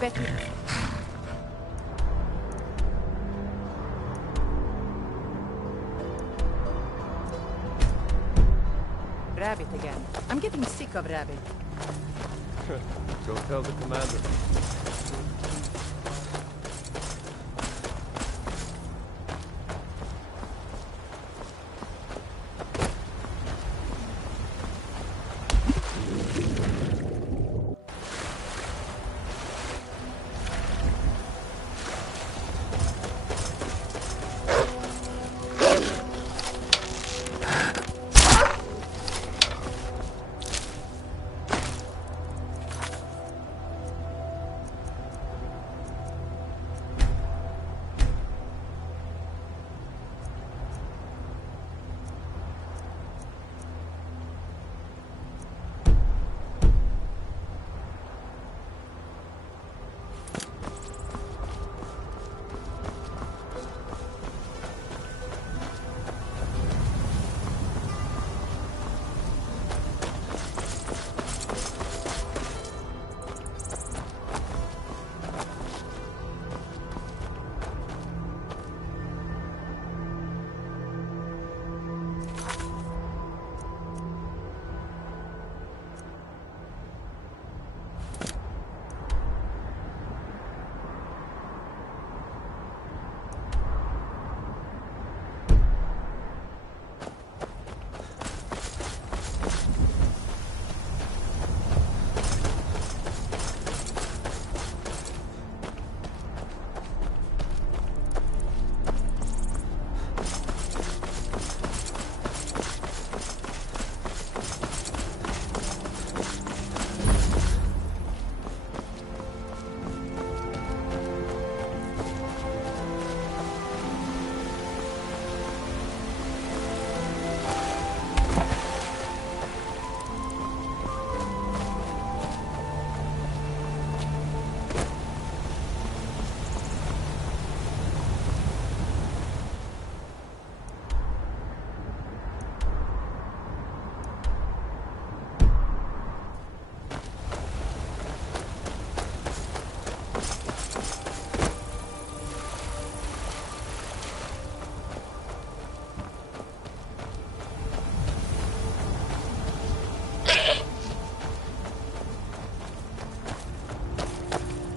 bet you... Rabbit again. I'm getting sick of rabbit. Go tell the commander.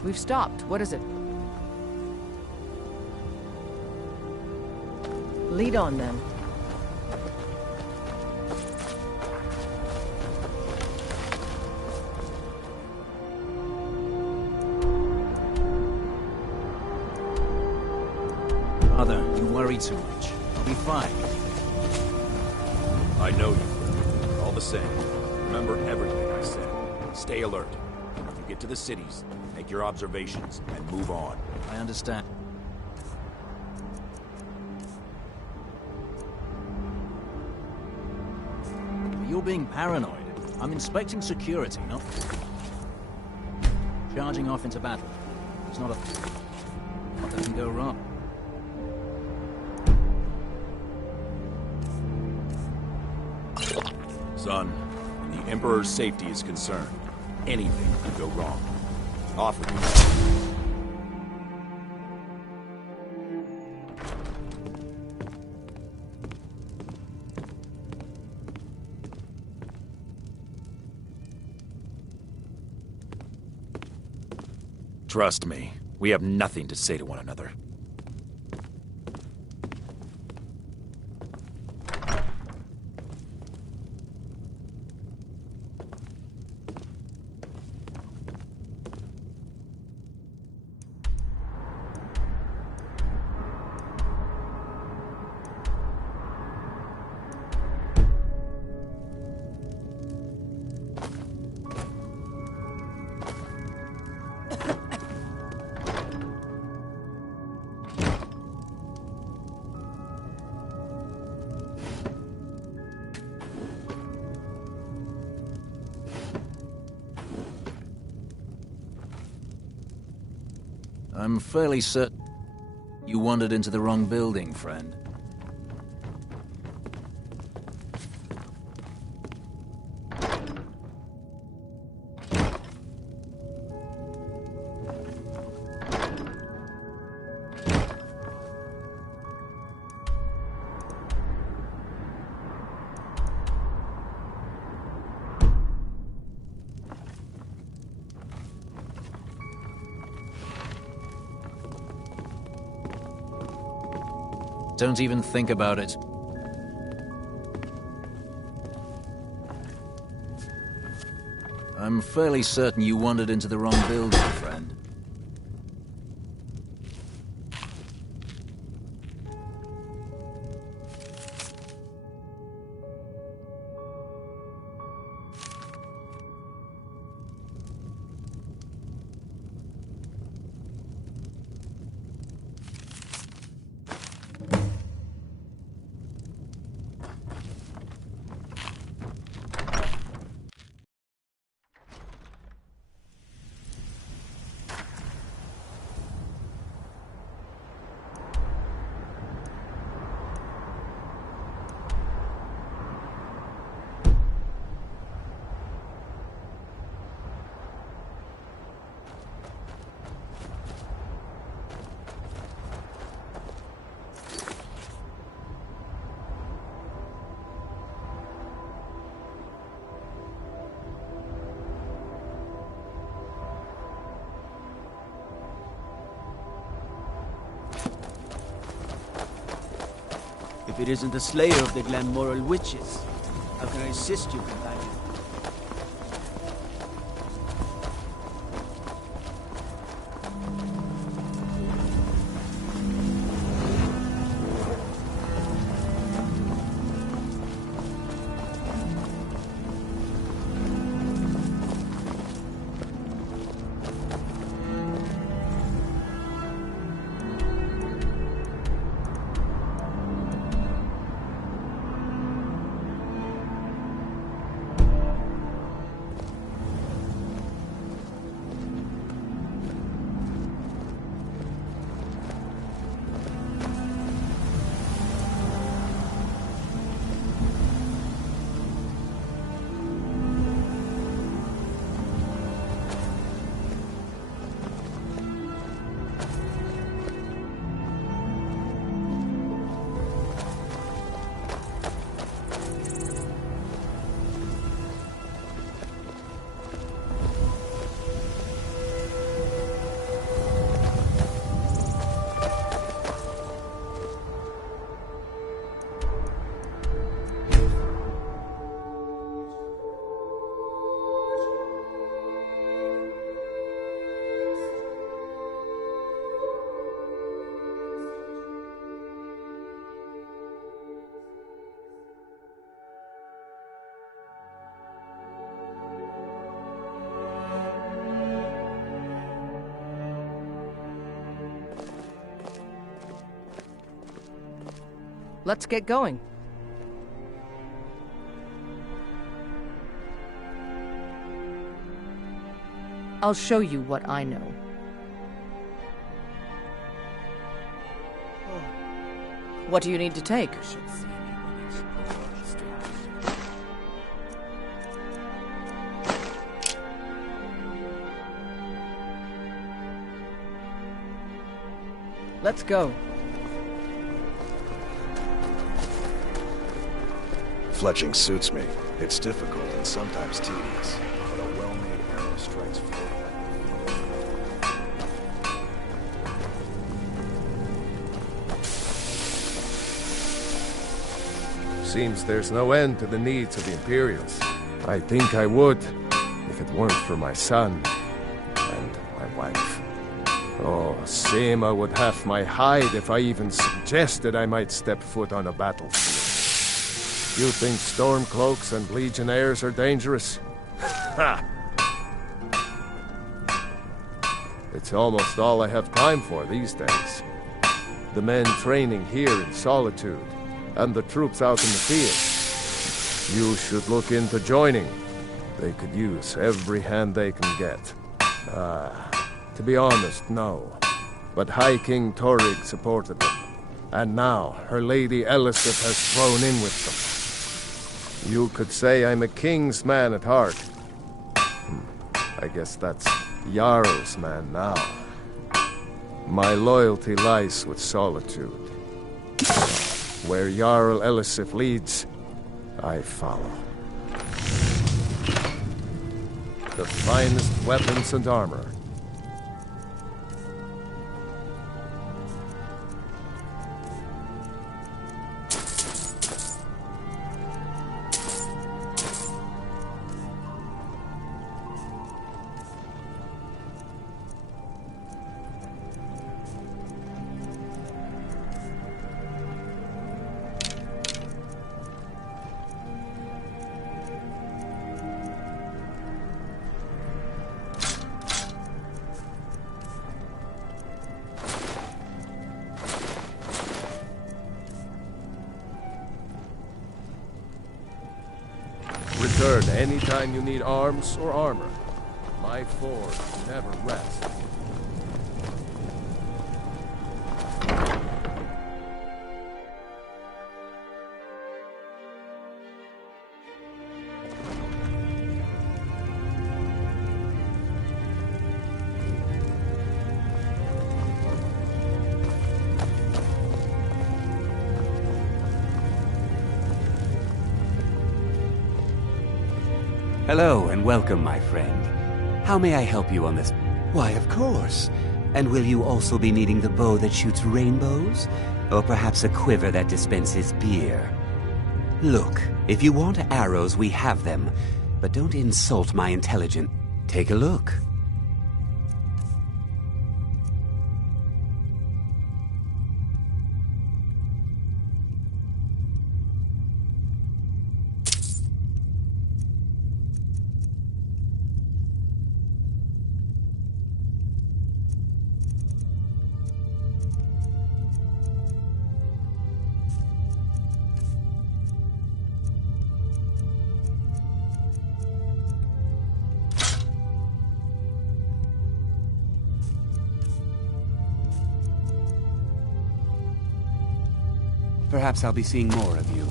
We've stopped. What is it? Lead on, then. Father, you worry too much. I'll be fine. I know you will. All the same, remember everything I said. Stay alert. If you get to the cities, make your observations and move on. I understand. But you're being paranoid. I'm inspecting security, not... charging off into battle. It's not a... what doesn't go wrong? Son, when the Emperor's safety is concerned, anything could go wrong. Off with you. Trust me, we have nothing to say to one another. I'm fairly certain you wandered into the wrong building, friend. Don't even think about it. I'm fairly certain you wandered into the wrong building, friend. If it isn't the slayer of the Glanmoral witches, how can I assist you, companion? Let's get going. I'll show you what I know. What do you need to take? Let's go. Fletching suits me. It's difficult and sometimes tedious, but a well-made arrow strikes forward. Seems there's no end to the needs of the Imperials. I think I would, if it weren't for my son and my wife. Oh, Sema would have my hide if I even suggested I might step foot on a battlefield. You think Stormcloaks and Legionnaires are dangerous? Ha! It's almost all I have time for these days. The men training here in Solitude, and the troops out in the field. You should look into joining. They could use every hand they can get. To be honest, no. But High King Torrig supported them. And now, her Lady Elisabeth has thrown in with them. You could say I'm a king's man at heart. I guess that's Jarl's man now. My loyalty lies with Solitude. Where Jarl Elisif leads, I follow. The finest weapons and armor. Return anytime you need arms or armor. My forge never rests. Hello and welcome, my friend. How may I help you on this? Why, of course. And will you also be needing the bow that shoots rainbows? Or perhaps a quiver that dispenses beer? Look, if you want arrows, we have them. But don't insult my intelligence. Take a look. Perhaps I'll be seeing more of you.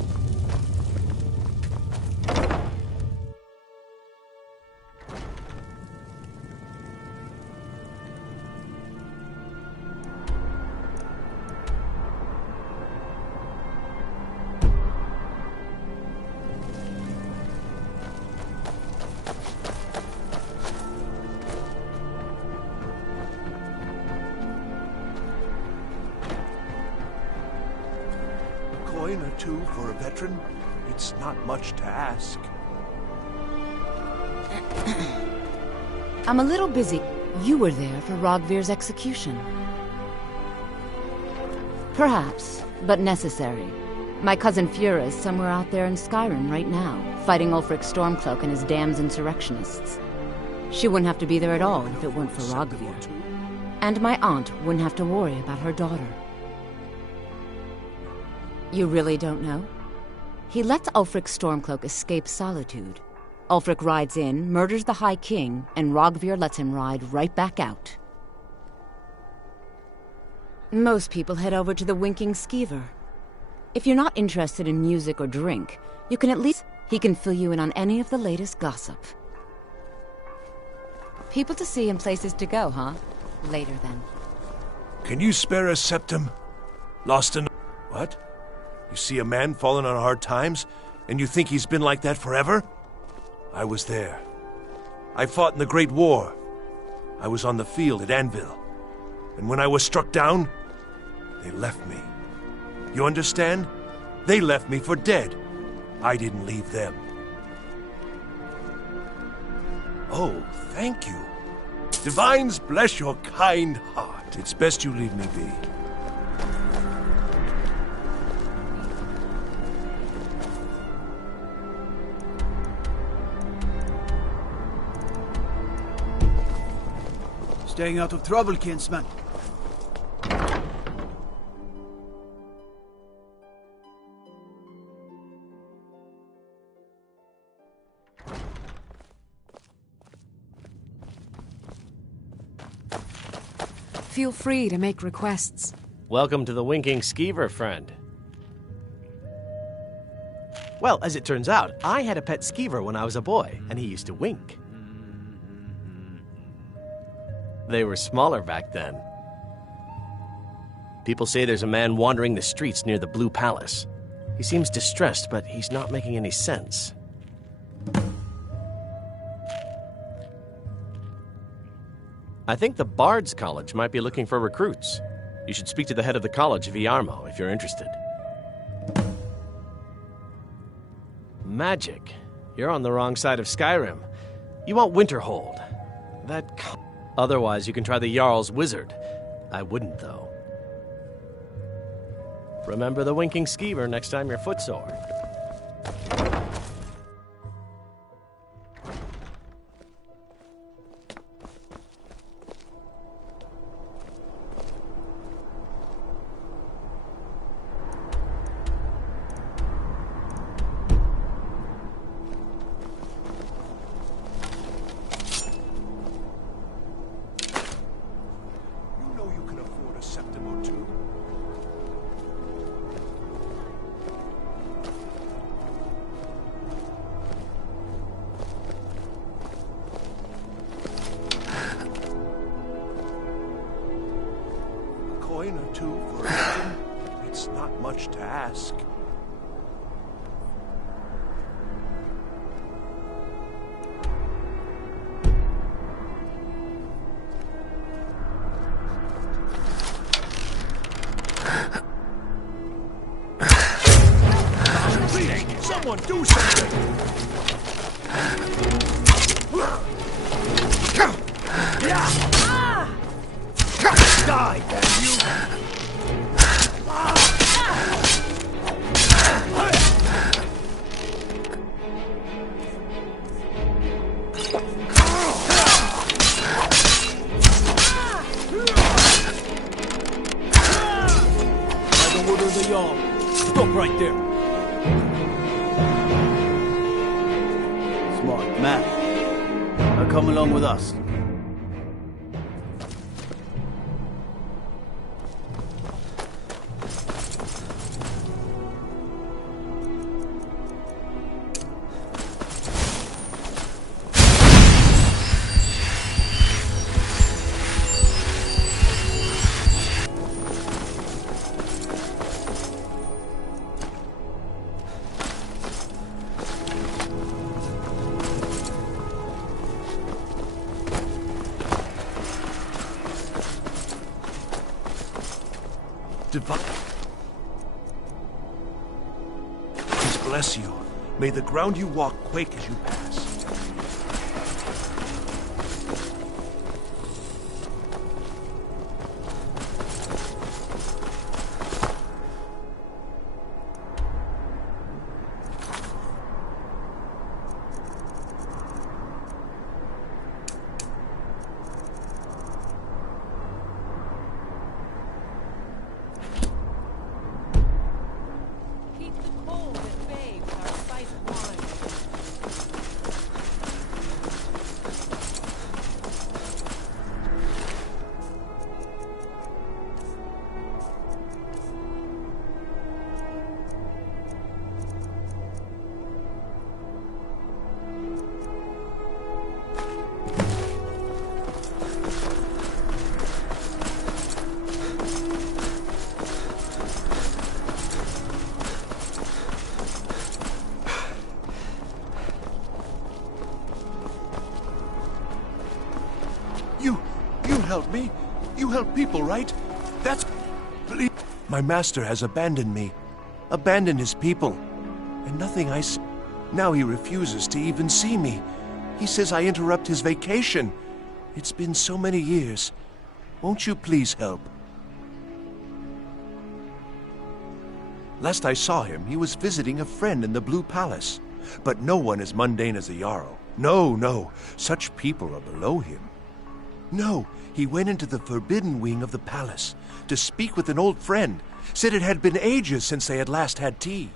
Coin or two for a veteran? It's not much to ask. I'm a little busy. You were there for Rogvir's execution. Perhaps, but necessary. My cousin Fura is somewhere out there in Skyrim right now, fighting Ulfric Stormcloak and his damned insurrectionists. She wouldn't have to be there at all if it weren't for Rogvir. And my aunt wouldn't have to worry about her daughter. You really don't know? He lets Ulfric Stormcloak escape Solitude. Ulfric rides in, murders the High King, and Rogvir lets him ride right back out. Most people head over to the Winking Skeever. If you're not interested in music or drink, you can at least... He can fill you in on any of the latest gossip. People to see and places to go, huh? Later, then. Can you spare a septum? Lost in... What? You see a man falling on hard times, and you think he's been like that forever? I was there. I fought in the Great War. I was on the field at Anvil. And when I was struck down, they left me. You understand? They left me for dead. I didn't leave them. Oh, thank you. Divines bless your kind heart. It's best you leave me be. Staying out of trouble, kinsman. Feel free to make requests. Welcome to the Winking Skeever, friend. Well, as it turns out, I had a pet skeever when I was a boy, and he used to wink. They were smaller back then. People say there's a man wandering the streets near the Blue Palace. He seems distressed, but he's not making any sense. I think the Bard's College might be looking for recruits. You should speak to the head of the college, Viarmo, if you're interested. Magic. You're on the wrong side of Skyrim. You want Winterhold. Otherwise, you can try the Jarl's Wizard. I wouldn't, though. Remember the Winking Skeever next time you're footsore. Please, someone do something! Die, damn you! By the order of the Jarl, stop right there. Smart man. Now come along with us. Please bless you. May the ground you walk quake as you pass. You help me. You help people, right? That's... My master has abandoned me. Abandoned his people. And nothing I see... Now he refuses to even see me. He says I interrupt his vacation. It's been so many years. Won't you please help? Last I saw him, he was visiting a friend in the Blue Palace. But no one as mundane as the Jarl. No, no. Such people are below him. No, he went into the forbidden wing of the palace to speak with an old friend. Said it had been ages since they had last had tea.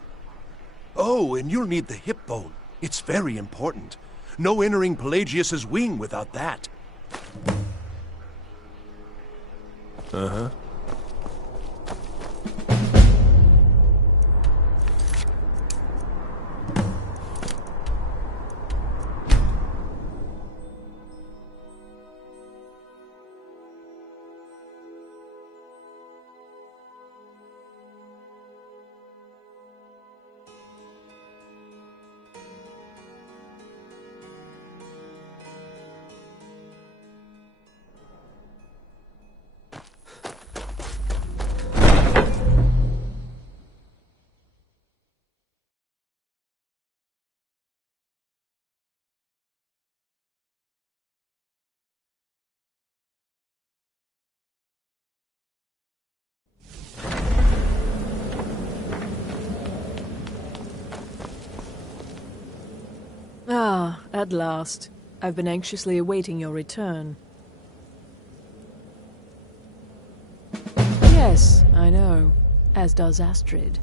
Oh, and you'll need the hip bone. It's very important. No entering Pelagius's wing without that. Uh-huh. Ah, at last. I've been anxiously awaiting your return. Yes, I know. As does Astrid.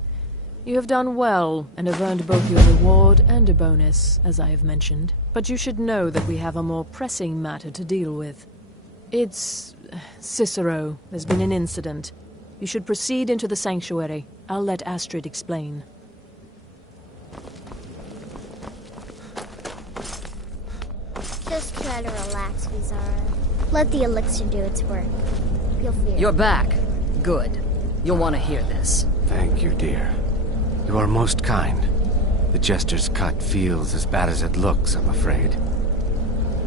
You have done well, and have earned both your reward and a bonus, as I have mentioned. But you should know that we have a more pressing matter to deal with. It's... Cicero. There's been an incident. You should proceed into the sanctuary. I'll let Astrid explain. Just try to relax, Vizara. Let the elixir do its work. You'll feel. You're back. Good. You'll want to hear this. Thank you, dear. You are most kind. The Jester's cut feels as bad as it looks, I'm afraid.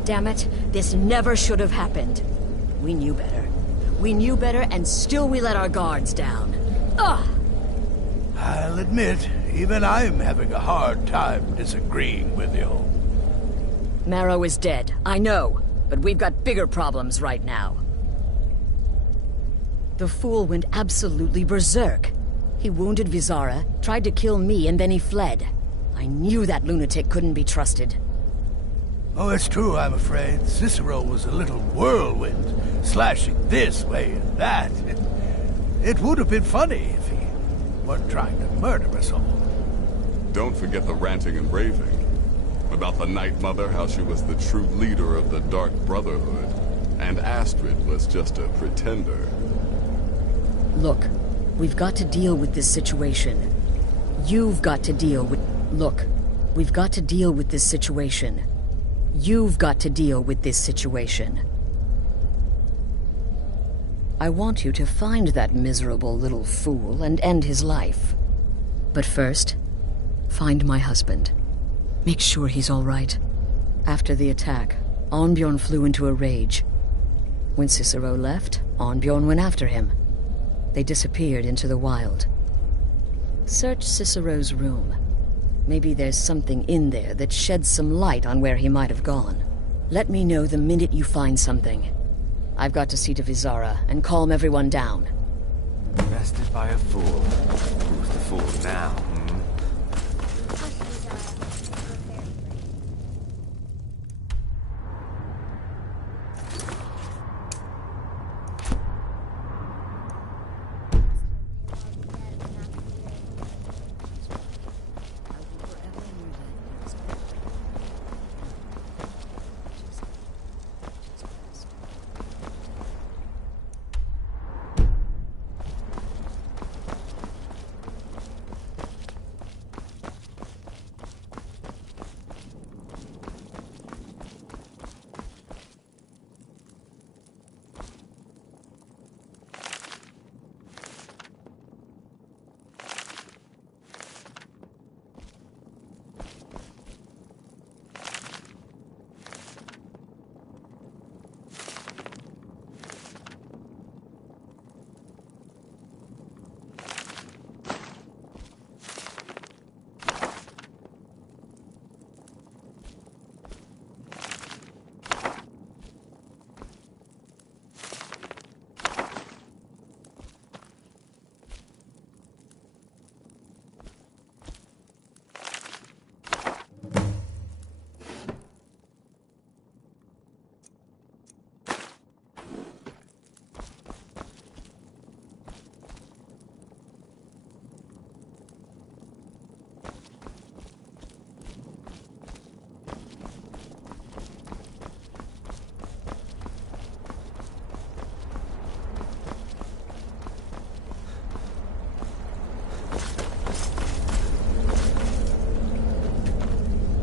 Damn it, this never should have happened. We knew better. We knew better, and still we let our guards down. Ugh! I'll admit, even I'm having a hard time disagreeing with you. Marrow is dead, I know, but we've got bigger problems right now. The fool went absolutely berserk. He wounded Vizara, tried to kill me, and then he fled. I knew that lunatic couldn't be trusted. Oh, it's true, I'm afraid. Cicero was a little whirlwind, slashing this way and that. It would have been funny if he weren't trying to murder us all. Don't forget the ranting and raving. About the Night Mother, how she was the true leader of the Dark Brotherhood, and Astrid was just a pretender. Look, we've got to deal with this situation. You've got to deal with... Look, we've got to deal with this situation. You've got to deal with this situation. I want you to find that miserable little fool and end his life. But first, find my husband. Make sure he's all right. After the attack, Arnbjorn flew into a rage. When Cicero left, Arnbjorn went after him. They disappeared into the wild. Search Cicero's room. Maybe there's something in there that sheds some light on where he might have gone. Let me know the minute you find something. I've got to see to Vizara and calm everyone down. Bested by a fool. Who's the fool now,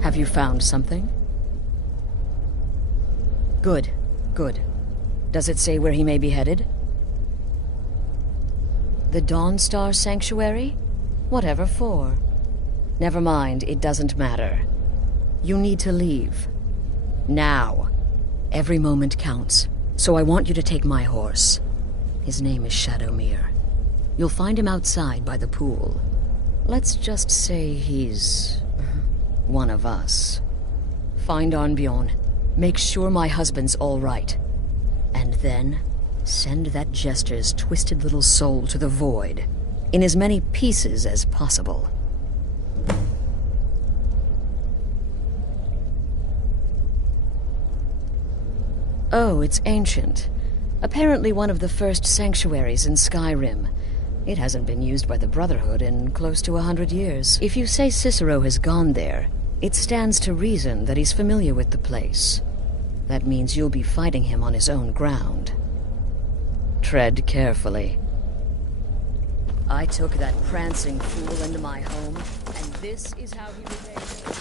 Have you found something? Good, good. Does it say where he may be headed? The Dawnstar Sanctuary? Whatever for. Never mind, it doesn't matter. You need to leave. Now. Every moment counts, so I want you to take my horse. His name is Shadowmere. You'll find him outside by the pool. Let's just say he's... one of us. Find Arnbjorn. Make sure my husband's all right. And then, send that Jester's twisted little soul to the void, in as many pieces as possible. Oh, it's ancient. Apparently one of the first sanctuaries in Skyrim. It hasn't been used by the Brotherhood in close to 100 years. If you say Cicero has gone there, it stands to reason that he's familiar with the place. That means you'll be fighting him on his own ground. Tread carefully. I took that prancing fool into my home, and this is how he repays me.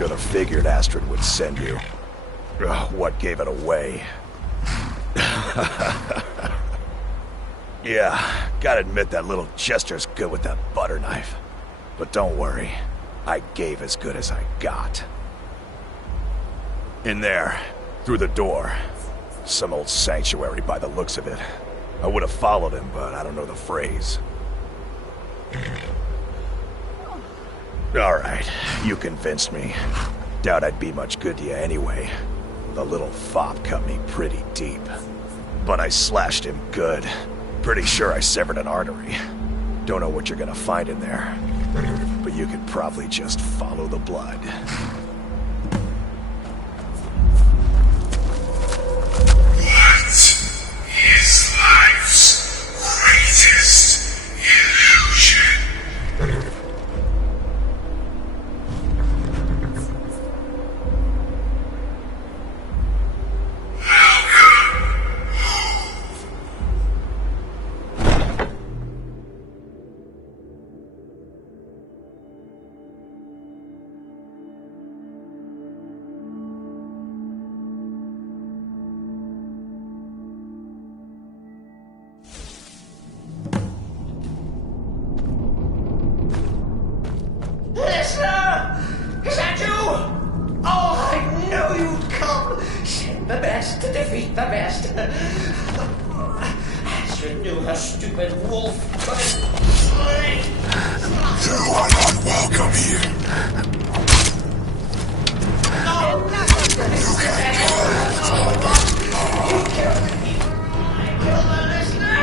Should have figured Astrid would send you. Ugh, what gave it away? Yeah, gotta admit that little gesture's good with that butter knife. But don't worry, I gave as good as I got. In there, through the door. Some old sanctuary by the looks of it. I would have followed him, but I don't know the phrase. Alright, you convinced me. Doubt I'd be much good to you anyway. The little fop cut me pretty deep. But I slashed him good. Pretty sure I severed an artery. Don't know what you're gonna find in there. But you could probably just follow the blood. What is life's greatest illusion? Listener! Is that you? Oh, I knew you'd come! Send the best to defeat the best. Astrid knew her stupid wolf couldn't slay. You are not welcome here. No! You killed the keeper. I killed the listener.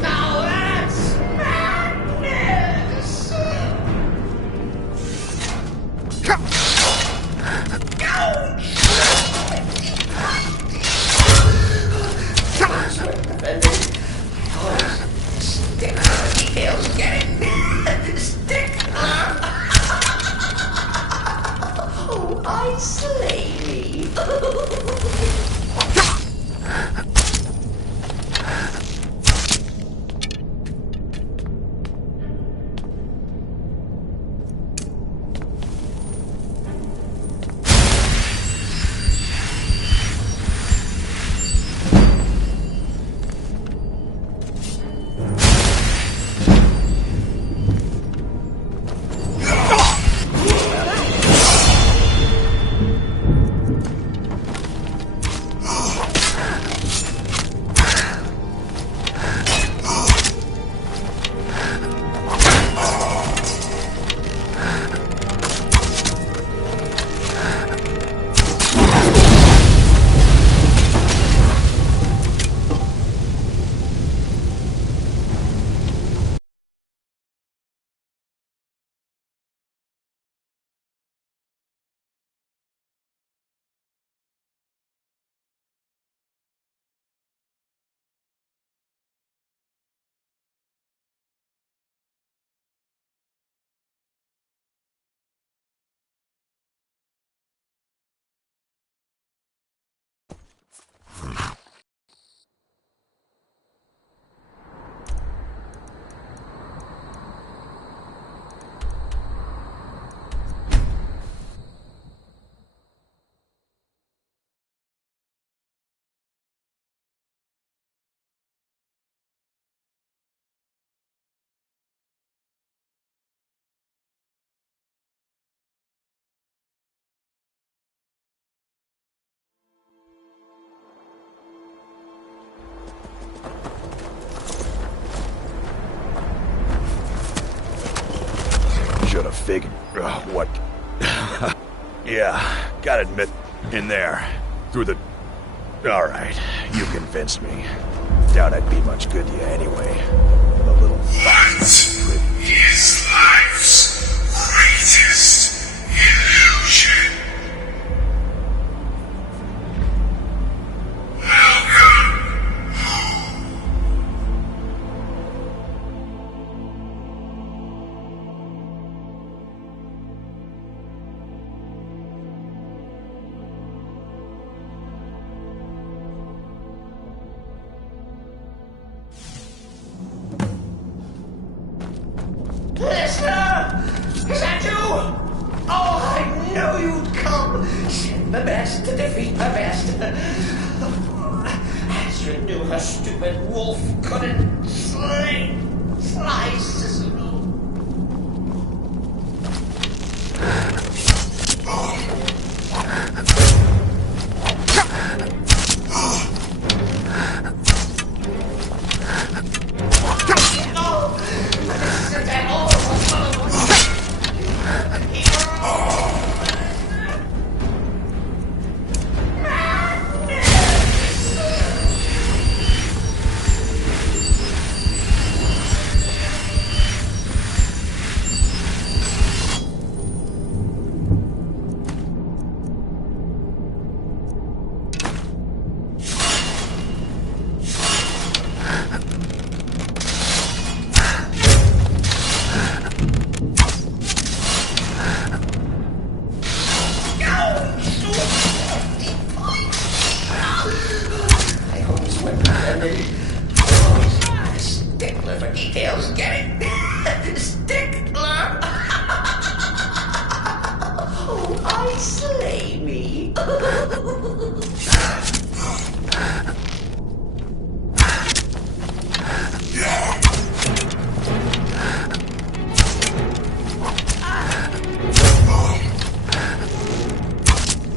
Now that's madness! Oh, I slay me. Should have figured. What? Yeah, gotta admit, in there, through the. Alright, you convinced me. Doubt I'd be much good to you anyway. The little. What is life's greatest illusion? Listener! send the best to defeat the best. Astrid knew her stupid wolf couldn't slice Cicero. Stickler for details, get it? Stickler! Oh, I slay me.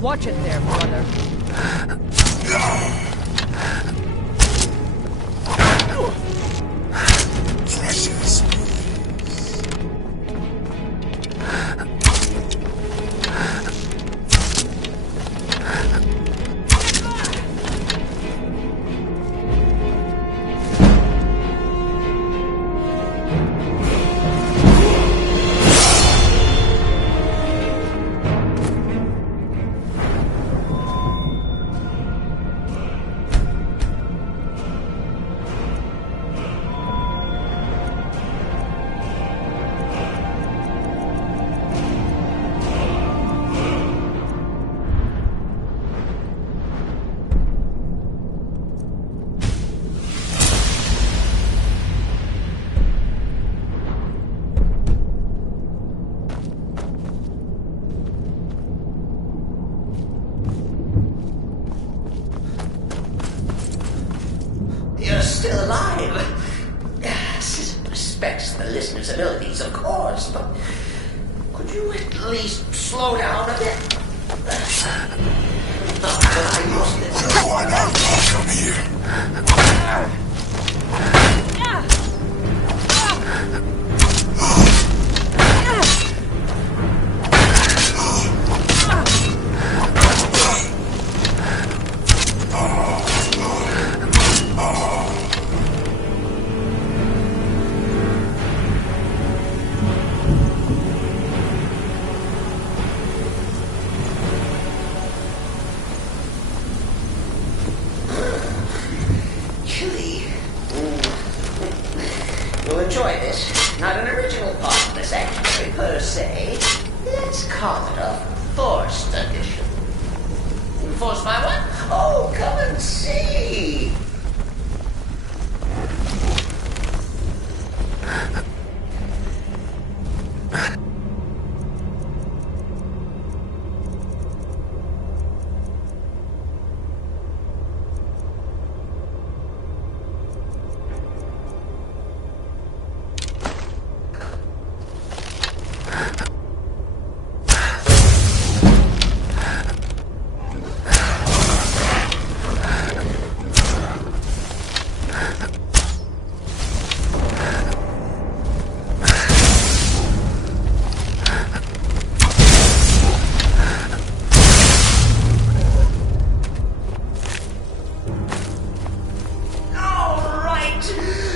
Watch it there, brother. Precious. You're still alive. Cicero respects the listener's abilities, of course, but could you at least slow down a bit? Not that I used this. You are not welcome here. Chili. You'll enjoy this. Not an original part of the sanctuary per se. Let's call it a forced addition. Forced by what? Oh, come and see.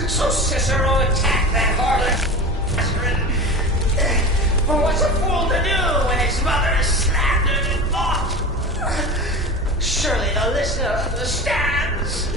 So Cicero attacked that harlot. For what's a fool to do when his mother is slandered and mocked? Surely the listener understands.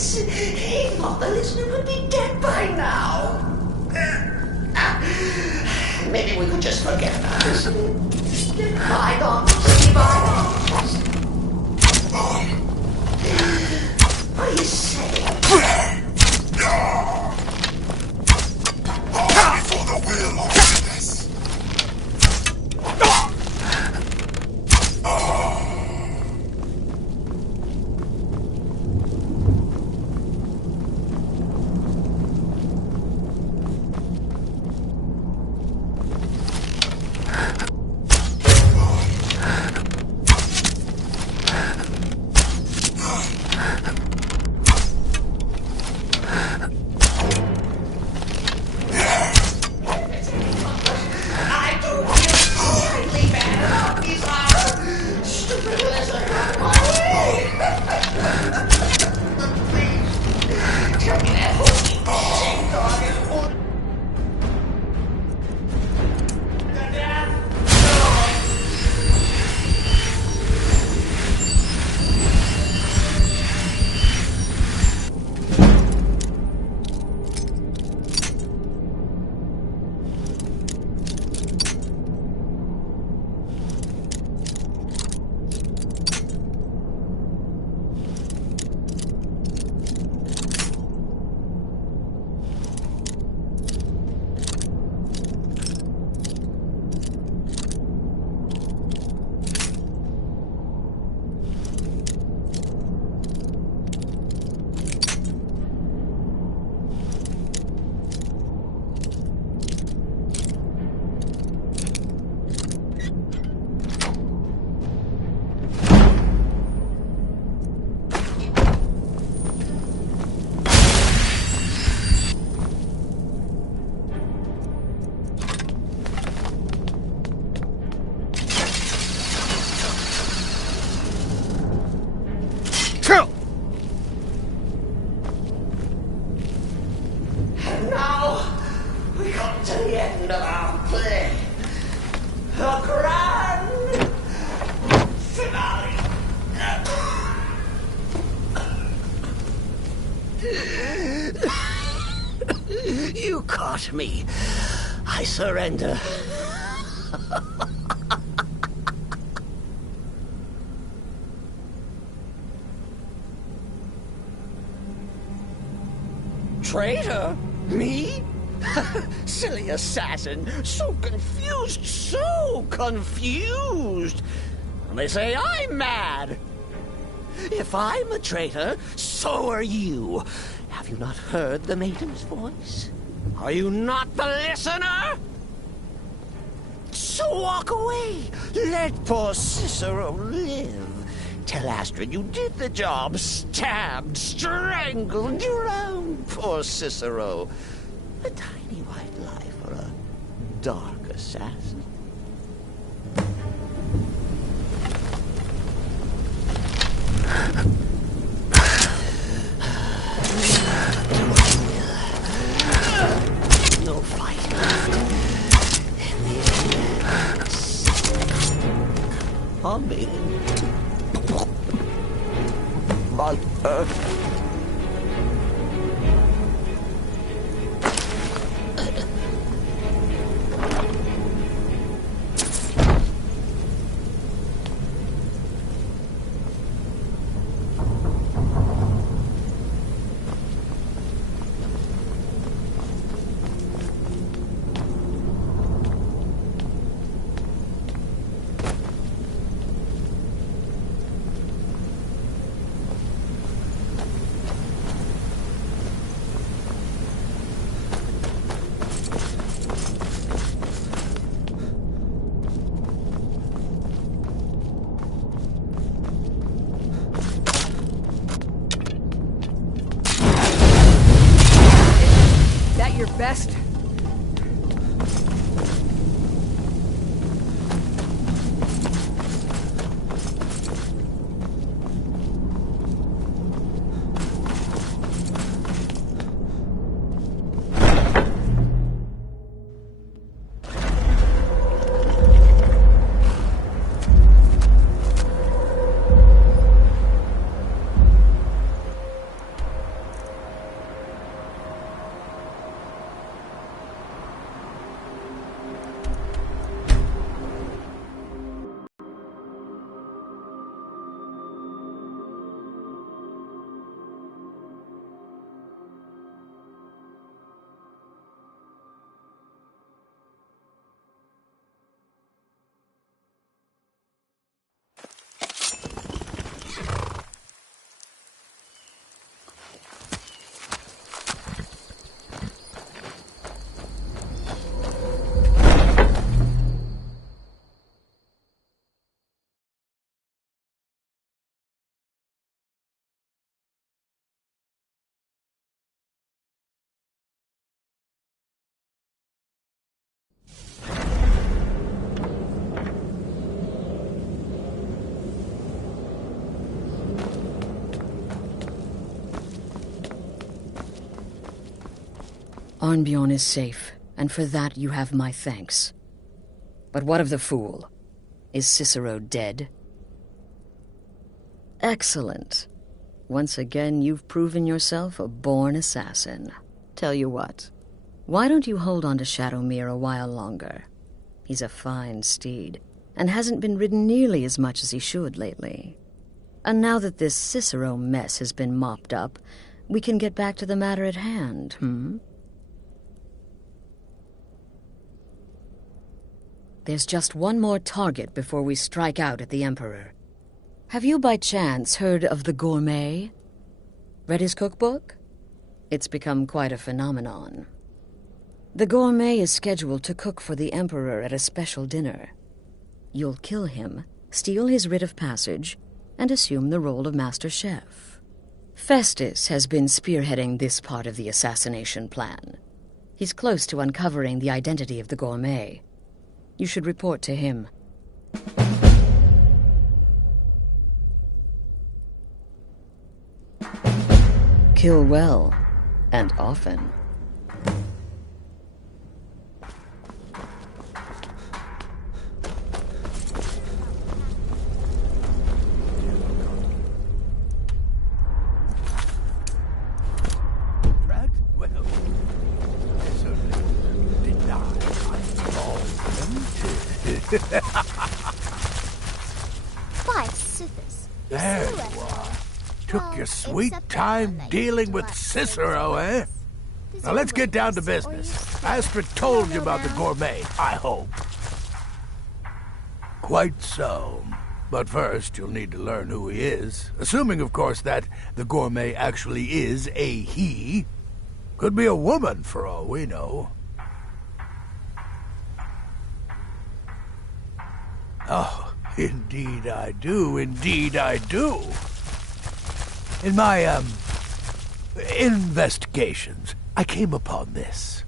minutes. He thought the listener would be dead by now. Maybe we could just forget about this. Bygones be bygones. What are you saying? Before the will of witness. You caught me. I surrender. Traitor? Me? Silly assassin. So confused, so confused. They say I'm mad. If I'm a traitor, so are you. Have you not heard the maiden's voice? Are you not the listener? So walk away. Let poor Cicero live. Tell Astrid you did the job. Stabbed, strangled, drowned poor Cicero. A tiny white lie for a dark assassin. No fight left. In the end, humming. Mother. Arnbjorn is safe, and for that you have my thanks. But what of the fool? Is Cicero dead? Excellent. Once again, you've proven yourself a born assassin. Tell you what, why don't you hold on to Shadowmere a while longer? He's a fine steed, and hasn't been ridden nearly as much as he should lately. And now that this Cicero mess has been mopped up, we can get back to the matter at hand, There's just one more target before we strike out at the Emperor. Have you by chance heard of the Gourmet? Read his cookbook? It's become quite a phenomenon. The Gourmet is scheduled to cook for the Emperor at a special dinner. You'll kill him, steal his writ of passage, and assume the role of Master Chef. Festus has been spearheading this part of the assassination plan. He's close to uncovering the identity of the Gourmet. You should report to him. Kill well, and often. Why, Sithis? There you are. Took your sweet time dealing with Cicero, eh? Now let's get down to business. Astrid told you about the Gourmet, I hope. Quite so. But first, you'll need to learn who he is. Assuming, of course, that the Gourmet actually is a he. Could be a woman, for all we know. Oh, indeed I do, indeed I do. In my, investigations, I came upon this.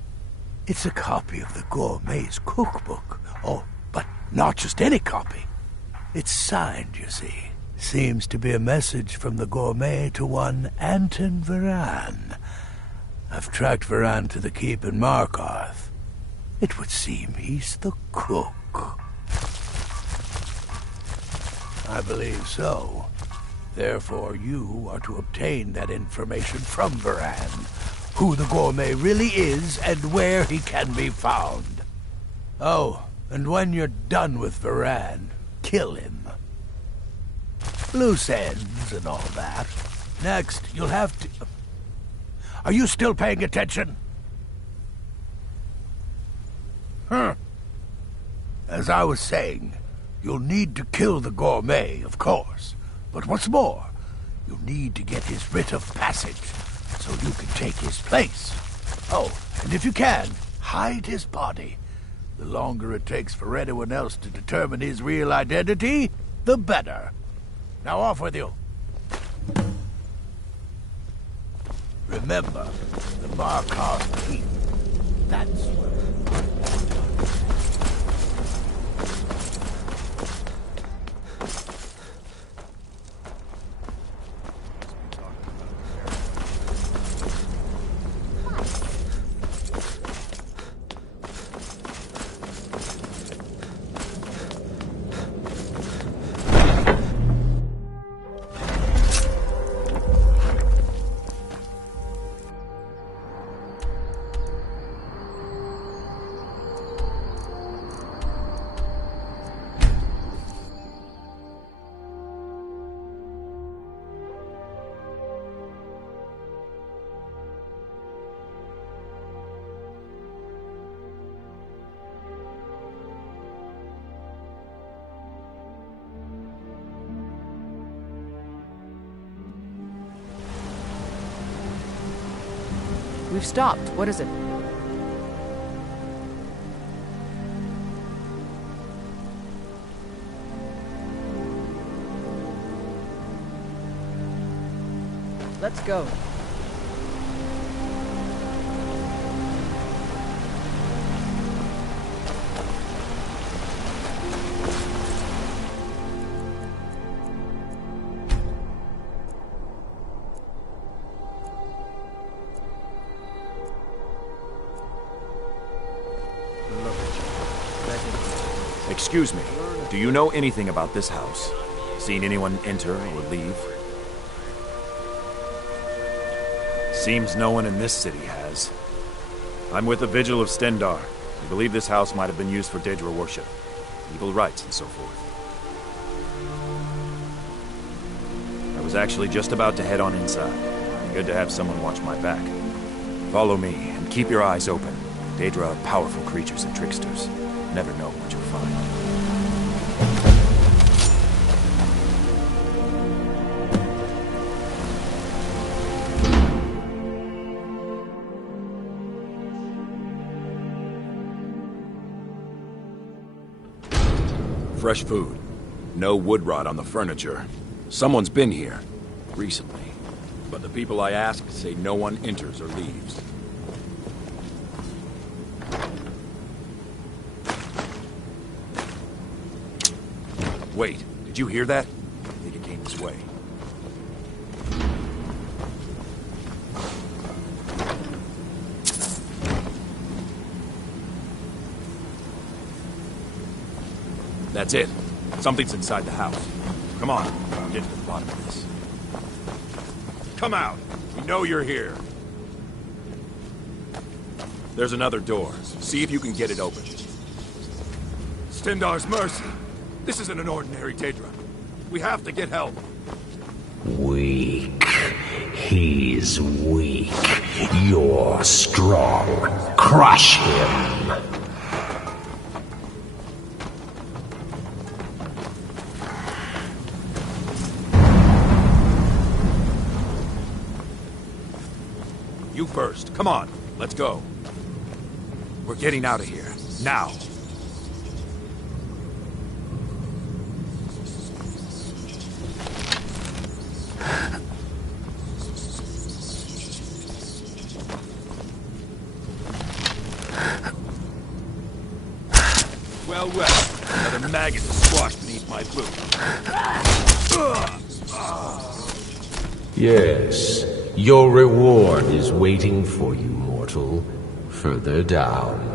It's a copy of the Gourmet's cookbook. Oh, but not just any copy. It's signed, you see. Seems to be a message from the Gourmet to one Anton Varan. I've tracked Varan to the keep in Markarth. It would seem he's the cook. I believe so. Therefore, you are to obtain that information from Varan. Who the Gourmet really is and where he can be found. Oh, and when you're done with Varan, kill him. Loose ends and all that. Next, you'll have to... Are you still paying attention? As I was saying, you'll need to kill the Gourmet, of course. But what's more, you'll need to get his writ of passage, so you can take his place. Oh, and if you can, hide his body. The longer it takes for anyone else to determine his real identity, the better. Now off with you. Remember, the Markarth Keep. That's where... We've stopped. What is it? Let's go. Excuse me, do you know anything about this house? Seen anyone enter or leave? Seems no one in this city has. I'm with the Vigil of Stendar. We believe this house might have been used for Daedra worship, evil rites and so forth. I was actually just about to head on inside. Good to have someone watch my back. Follow me, and keep your eyes open. Daedra are powerful creatures and tricksters. Never know what you'll find. Fresh food. No wood rot on the furniture. Someone's been here. Recently. But the people I asked say no one enters or leaves. Wait, did you hear that? I think it came this way. That's it. Something's inside the house. Come on, I'll get to the bottom of this. Come out! We know you're here. There's another door. See if you can get it open. Stendar's mercy! This isn't an ordinary Daedra. We have to get help. Weak. He's weak. You're strong. Crush him. You first. Come on. Let's go. We're getting out of here. Now. Well, another maggot squashed beneath my boot. Yes, your reward is waiting for you, mortal. Further down.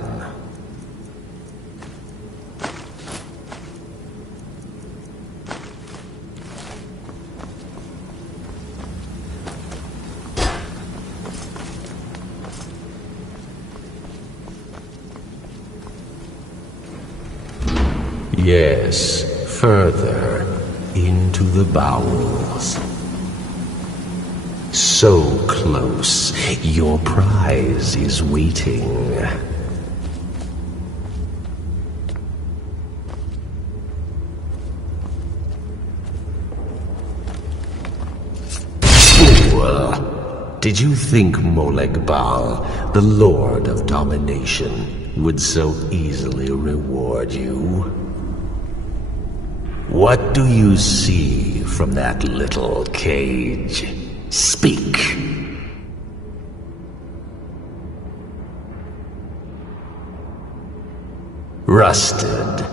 Yes, further into the bowels. So close, your prize is waiting. Fool! Did you think Molegbal, the Lord of Domination, would so easily reward you? What do you see from that little cage? Speak. Rusted,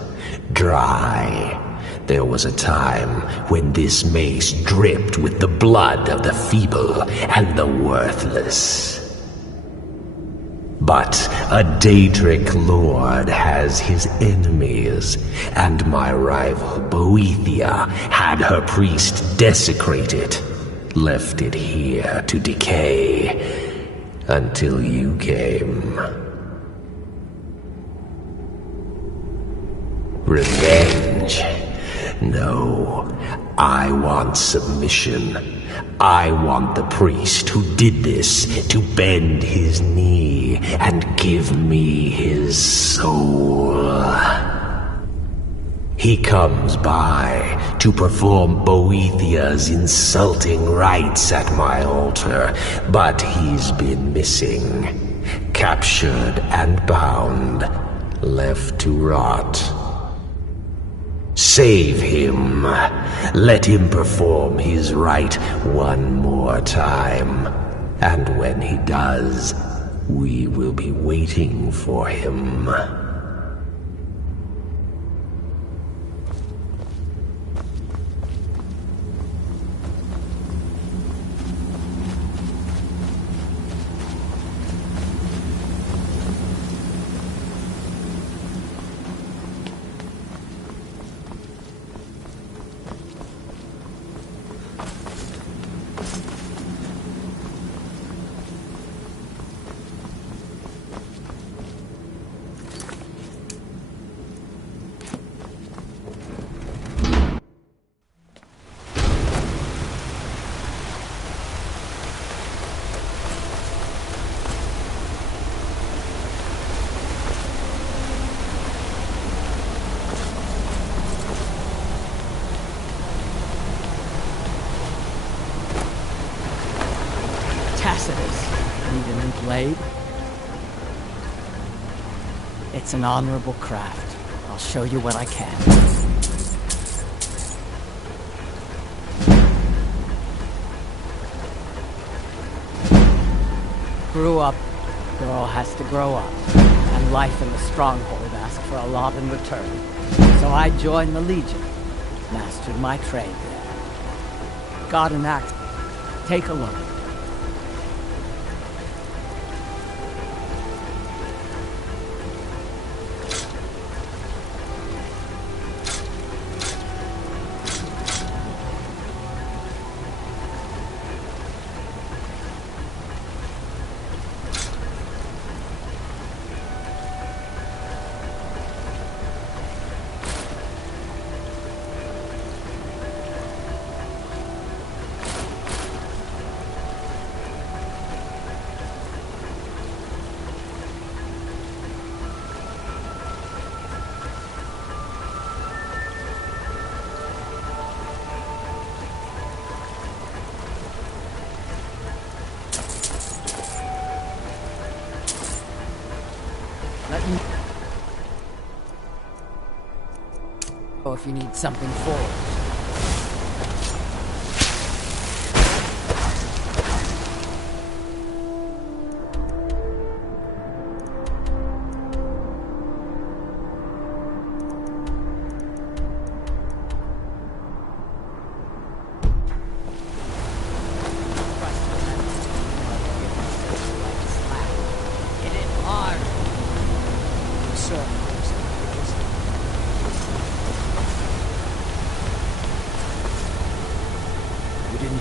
dry. There was a time when this mace dripped with the blood of the feeble and the worthless. But a Daedric lord has his enemies, and my rival Boethia had her priest desecrated, left it here to decay, until you came. Revenge? No, I want submission. I want the priest who did this to bend his knee and give me his soul. He comes by to perform Boethia's insulting rites at my altar, but he's been missing, captured and bound, left to rot. Save him. Let him perform his rite one more time. And when he does, we will be waiting for him. blade? It's an honorable craft. I'll show you what I can. Grew up. Girl has to grow up. And life in the stronghold asks for a lot in return. So I joined the Legion. Mastered my trade there. Got an axe. Take a look. Or if you need something forged.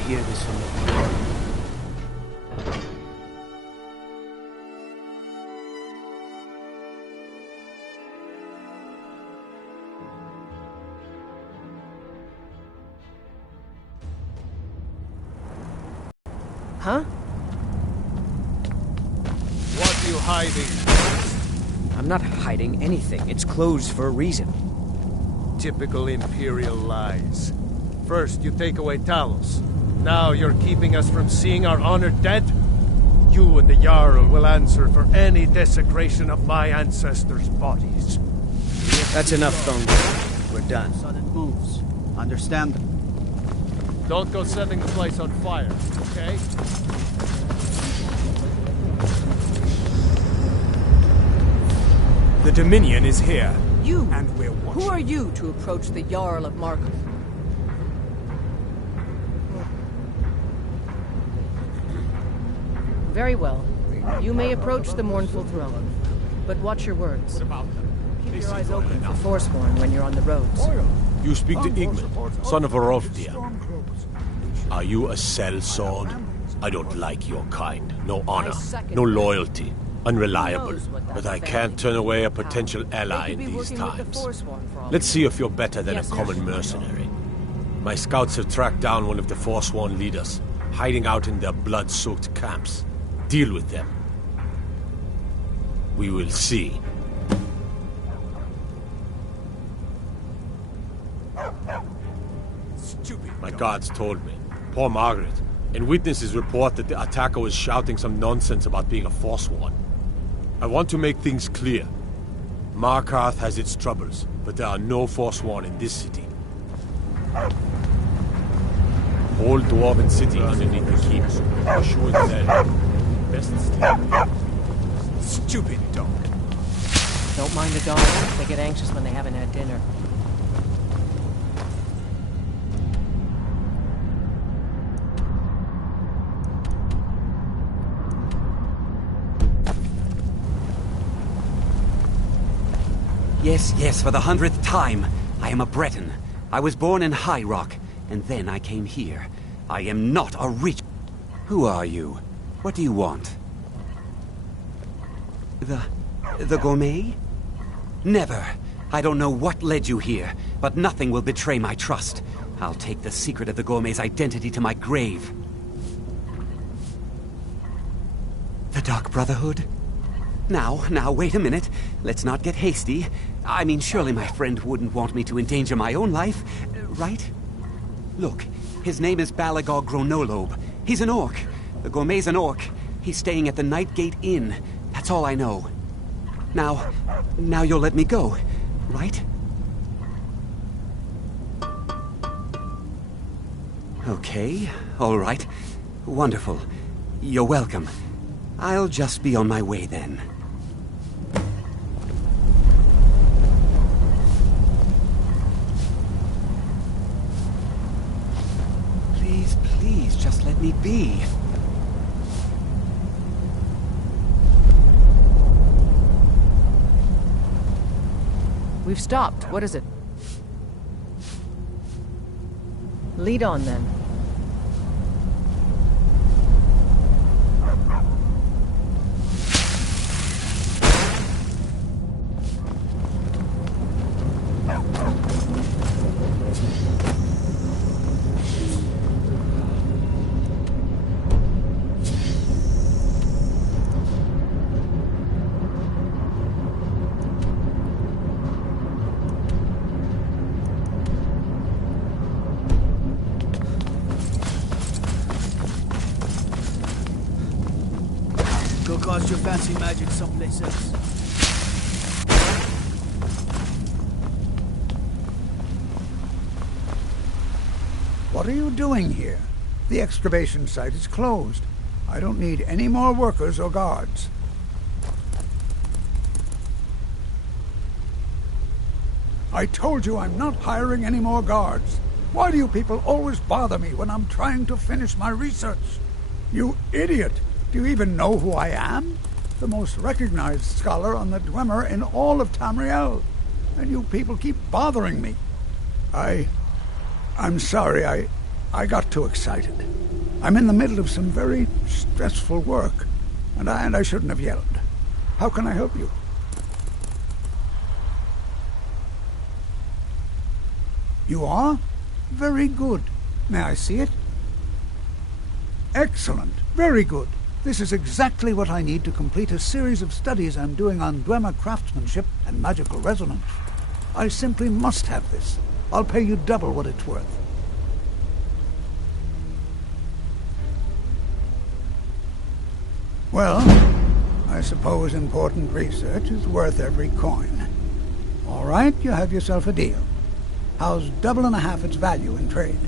Hear this from the Huh? What are you hiding? I'm not hiding anything. It's closed for a reason. Typical Imperial lies. First, you take away Talos. Now you're keeping us from seeing our honored dead? You and the Jarl will answer for any desecration of my ancestors' bodies. That's enough, Philgoro. We're done. Sudden moves. Understand them. Don't go setting the place on fire, okay? The Dominion is here. You! And we're watching. Who are you to approach the Jarl of Markov? Very well. You may approach the mournful throne. But watch your words. Keep your eyes open for Forsworn when you're on the roads. You speak to Igmund, son of Arolfdir. Are you a sellsword? I don't like your kind. No honor, no loyalty, unreliable. But I can't turn away a potential ally in these times. Let's see if you're better than a common mercenary. My scouts have tracked down one of the Forsworn leaders, hiding out in their blood-soaked camps. Deal with them. We will see. My guards told me. Poor Margaret. And witnesses report that the attacker was shouting some nonsense about being a Forsworn. I want to make things clear. Markarth has its troubles, but there are no Forsworn in this city. Whole Dwarven city underneath the keep. For sure it's there. Best stay. Stupid dog. Don't mind the dogs. They get anxious when they haven't had dinner. Yes, yes, for the 100th time. I am a Breton. I was born in High Rock, and then I came here. I am not a rich... Who are you? What do you want? The gourmet? Never. I don't know what led you here, but nothing will betray my trust. I'll take the secret of the gourmet's identity to my grave. The Dark Brotherhood? Now, wait a minute. Let's not get hasty. I mean, surely my friend wouldn't want me to endanger my own life, right? Look, his name is Balagog Gronolobe. He's an orc. The gourmet's an orc. He's staying at the Night Gate Inn. That's all I know. Now you'll let me go, right? Okay, all right. Wonderful. You're welcome. I'll just be on my way then. Please, just let me be. We've stopped. What is it? Lead on, then. Go cast your fancy magic someplace else. What are you doing here? The excavation site is closed. I don't need any more workers or guards. I told you I'm not hiring any more guards. Why do you people always bother me when I'm trying to finish my research? You idiot! Do you even know who I am? The most recognized scholar on the Dwemer in all of Tamriel. And you people keep bothering me. I'm sorry, I got too excited. I'm in the middle of some very stressful work, and I shouldn't have yelled. How can I help you? You are? Very good. May I see it? Excellent. Very good. This is exactly what I need to complete a series of studies I'm doing on Dwemer craftsmanship and magical resonance. I simply must have this. I'll pay you double what it's worth. Well, I suppose important research is worth every coin. All right, you have yourself a deal. How's double and a half its value in trade?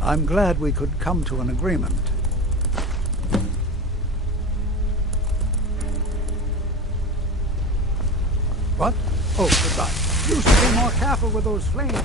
I'm glad we could come to an agreement. What? Oh, goodbye. You should be more careful with those flames.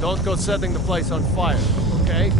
Don't go setting the place on fire, okay?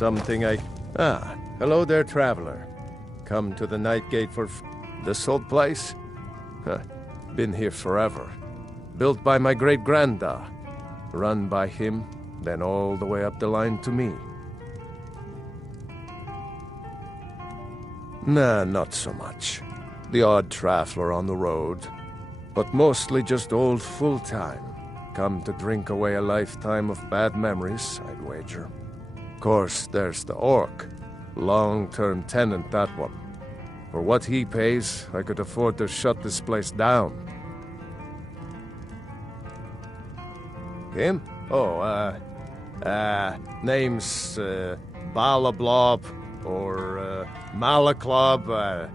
something I... Ah, hello there, traveler. Come to the Night Gate for... This old place? Huh. Been here forever. Built by my great-granda. Run by him, then all the way up the line to me. Nah, not so much. The odd traveler on the road. But mostly just old full-time. Come to drink away a lifetime of bad memories, I'd wager. Of course, there's the orc. Long-term tenant, that one. For what he pays, I could afford to shut this place down. Him? Oh, name's, Balablob, or, Malaclob,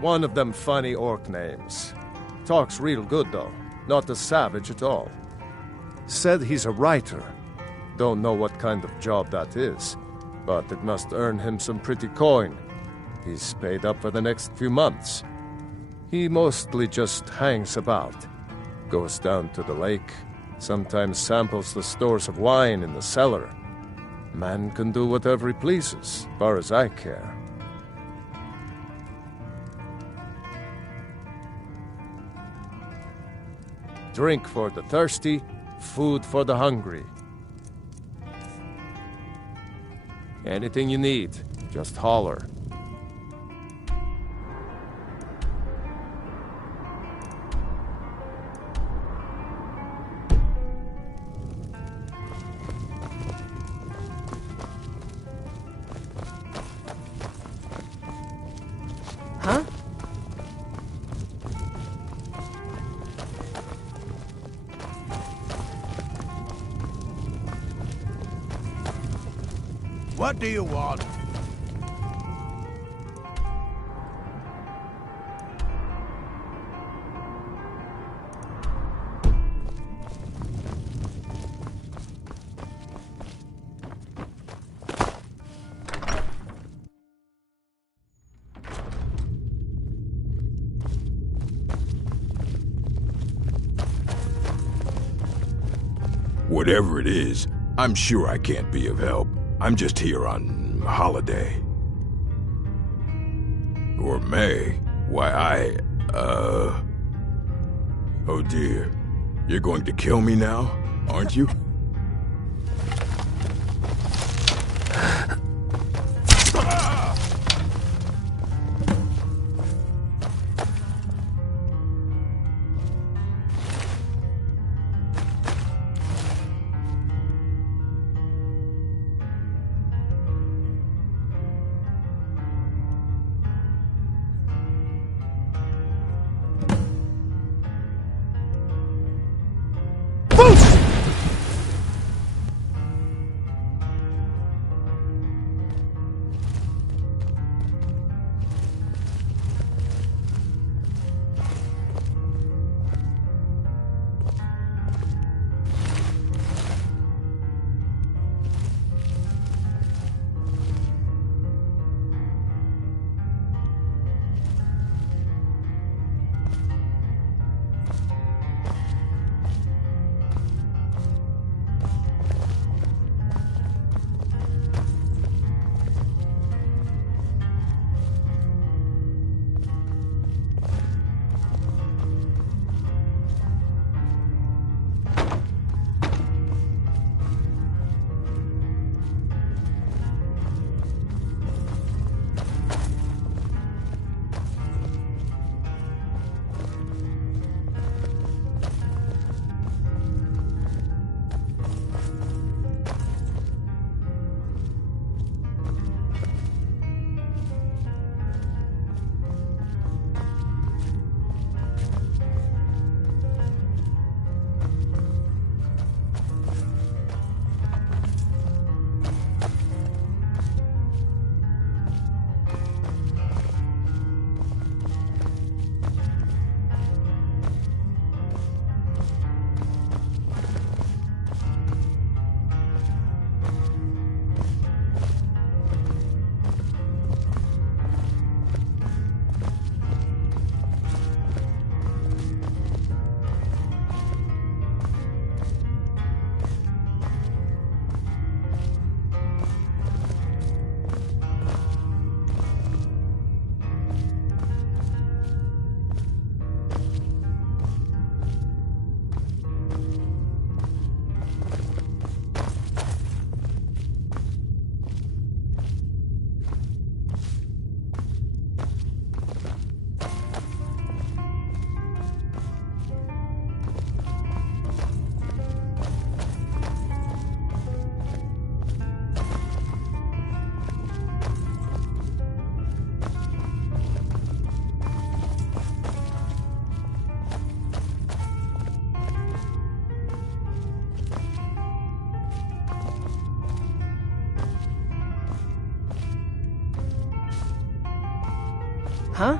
one of them funny orc names. Talks real good, though. Not a savage at all. Said he's a writer. Don't know what kind of job that is, but it must earn him some pretty coin. He's paid up for the next few months. He mostly just hangs about. Goes down to the lake, sometimes samples the stores of wine in the cellar. Man can do whatever he pleases, as far as I care. Drink for the thirsty, food for the hungry. Anything you need, just holler. Huh? What do you want? Whatever it is, I'm sure I can't be of help. I'm just here on holiday. Or May. Why, Oh dear. You're going to kill me now, aren't you? Huh?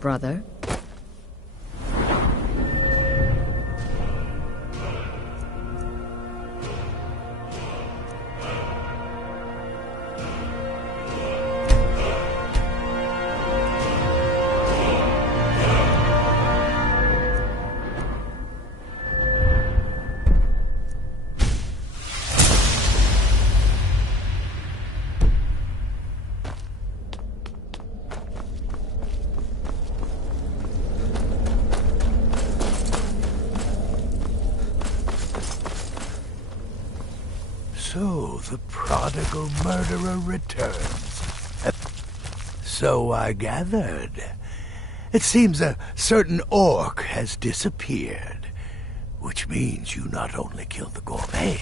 Brother? So, the prodigal murderer returns. So I gathered. It seems a certain orc has disappeared, which means you not only killed the gourmet,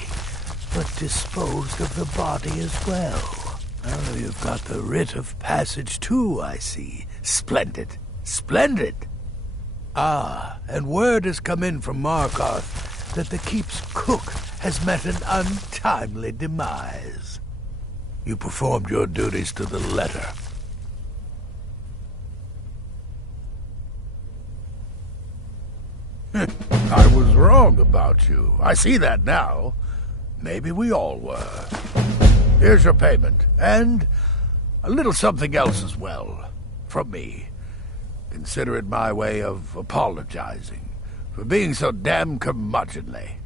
but disposed of the body as well. Oh, you've got the writ of passage too, I see. Splendid. Splendid! Ah, and word has come in from Markarth that the keep's cook has met an untimely demise. You performed your duties to the letter. I was wrong about you. I see that now. Maybe we all were. Here's your payment, and a little something else as well, from me. Consider it my way of apologizing for being so damn curmudgeonly.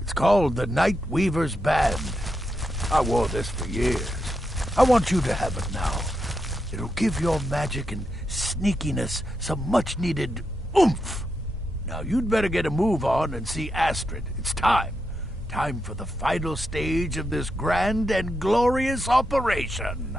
It's called the Night Weaver's Band. I wore this for years. I want you to have it now. It'll give your magic and sneakiness some much-needed oomph. Now you'd better get a move on and see Astrid. It's time. Time for the final stage of this grand and glorious operation.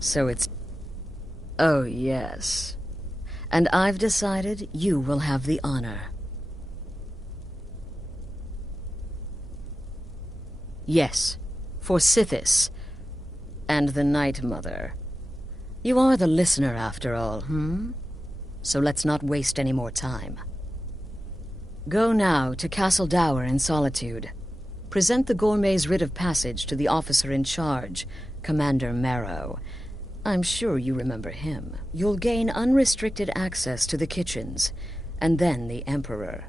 So it's... Oh, yes. And I've decided you will have the honor. Yes, for Sithis. And the Night Mother. You are the listener, after all, So let's not waste any more time. Go now to Castle Dower in Solitude. Present the gourmet's writ of passage to the officer in charge, Commander Marrow. I'm sure you remember him. You'll gain unrestricted access to the kitchens, and then the Emperor.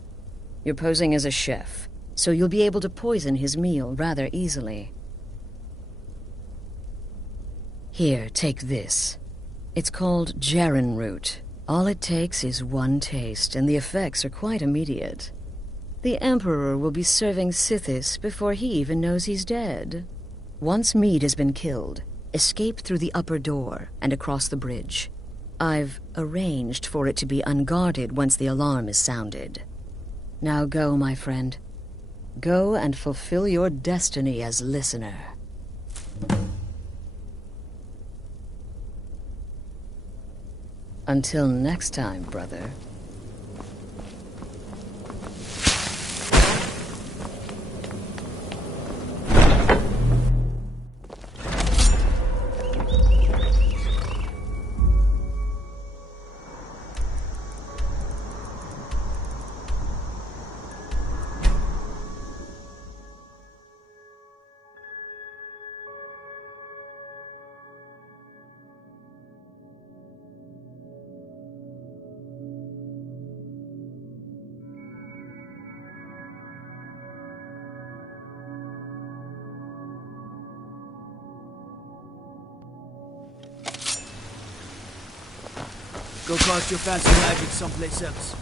You're posing as a chef, so you'll be able to poison his meal rather easily. Here, take this. It's called Jaren root. All it takes is one taste, and the effects are quite immediate. The Emperor will be serving Sithis before he even knows he's dead. Once Mead has been killed, escape through the upper door and across the bridge. I've arranged for it to be unguarded once the alarm is sounded. Now go, my friend. Go and fulfill your destiny as listener. Until next time, brother. Go cast your fancy magic someplace else.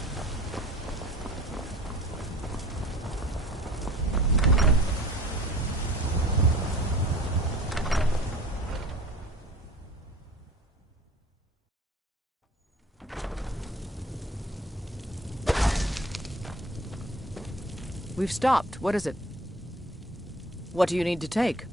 We've stopped. What is it? What do you need to take?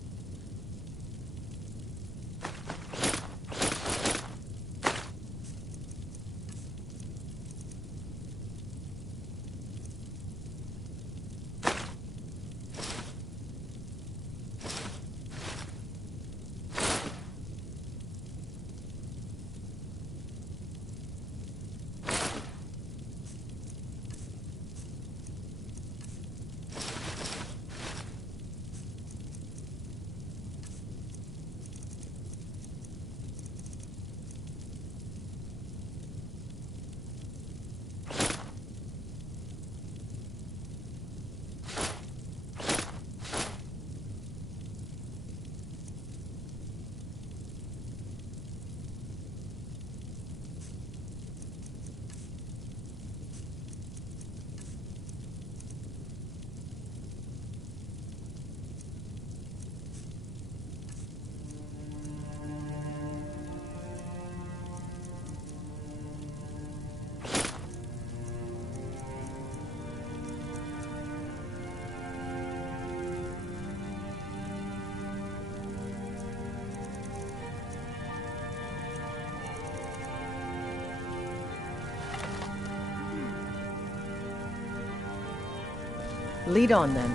Lead on, then.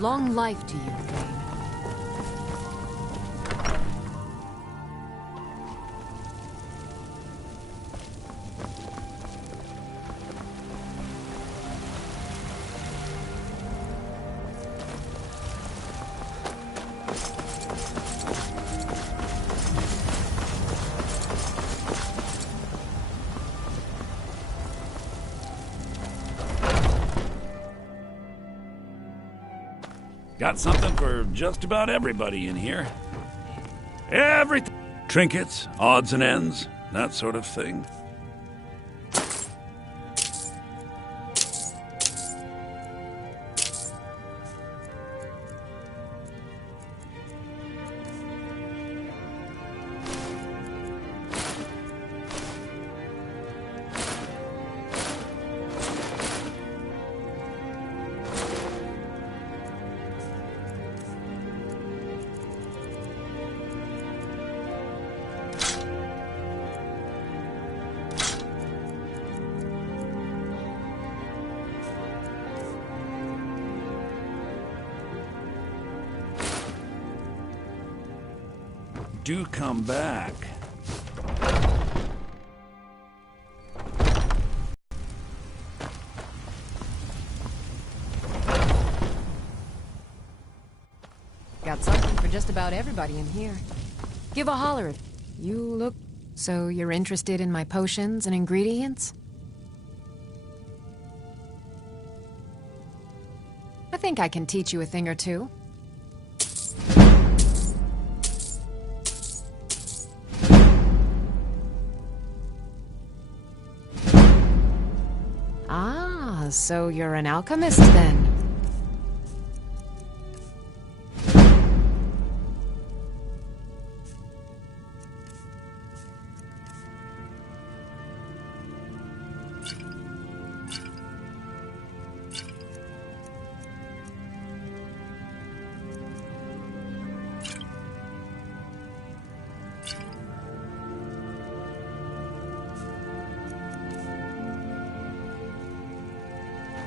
Long life to you, Thane. Got something for just about everybody in here. Everything. Trinkets, odds and ends, that sort of thing. Do come back. Got something for just about everybody in here. Give a holler if you look... So you're interested in my potions and ingredients? I think I can teach you a thing or two. Ah, so you're an alchemist then?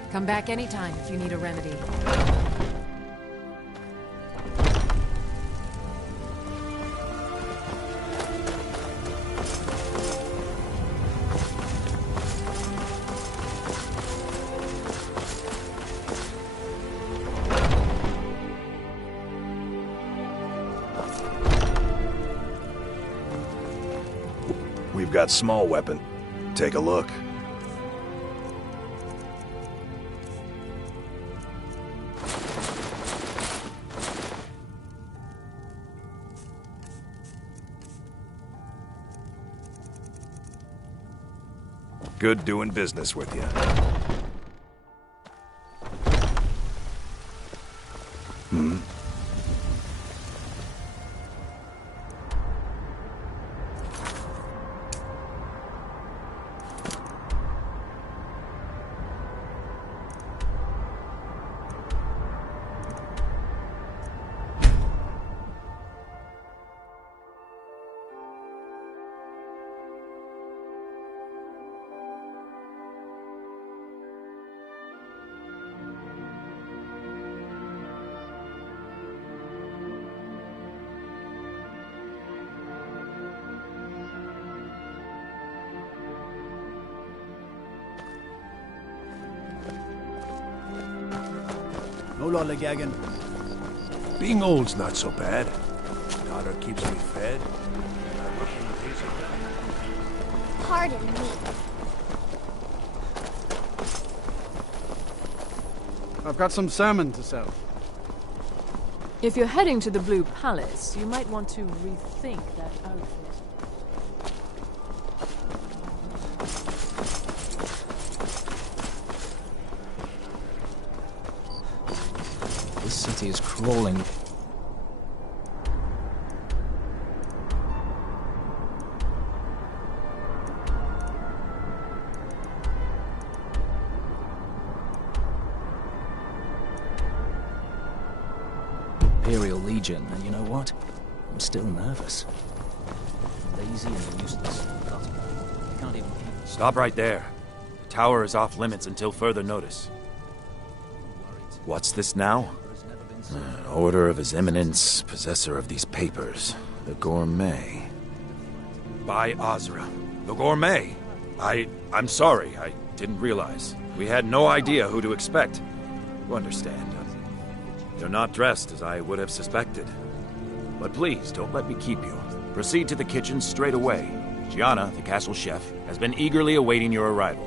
Come back anytime if you need a remedy. We've got small weapon. Take a look. Good doing business with you. Hmm? No lollygagging. Being old's not so bad. Daughter keeps me fed. I'm looking easy. Pardon me. I've got some salmon to sell. If you're heading to the Blue Palace, you might want to rethink that outfit. This city is crawling. Imperial Legion, and you know what? I'm still nervous. Lazy and useless. I can't even... Stop right there. The tower is off limits until further notice. What's this now? Order of His Eminence, possessor of these papers, the Gourmet. By Azra, the Gourmet. I'm sorry, I didn't realize. We had no idea who to expect. You understand. You're not dressed as I would have suspected. But please, don't let me keep you. Proceed to the kitchen straight away. Gianna, the castle chef, has been eagerly awaiting your arrival.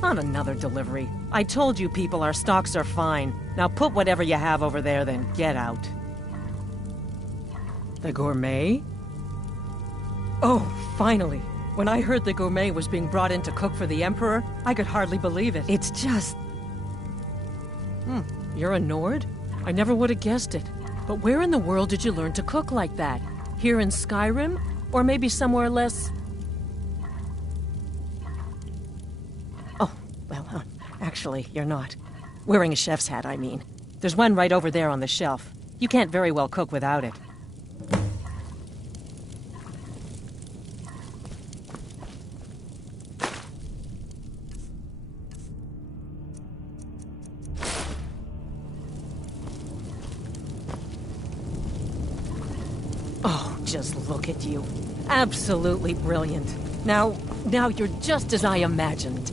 Not another delivery. I told you people our stocks are fine. Now put whatever you have over there, then get out. The Gourmet? Oh, finally. When I heard the Gourmet was being brought in to cook for the Emperor, I could hardly believe it. It's just... You're a Nord? I never would have guessed it. But where in the world did you learn to cook like that? Here in Skyrim? Or maybe somewhere less... Well, actually, you're not. Wearing a chef's hat, I mean. There's one right over there on the shelf. You can't very well cook without it. Oh, just look at you. Absolutely brilliant. Now you're just as I imagined.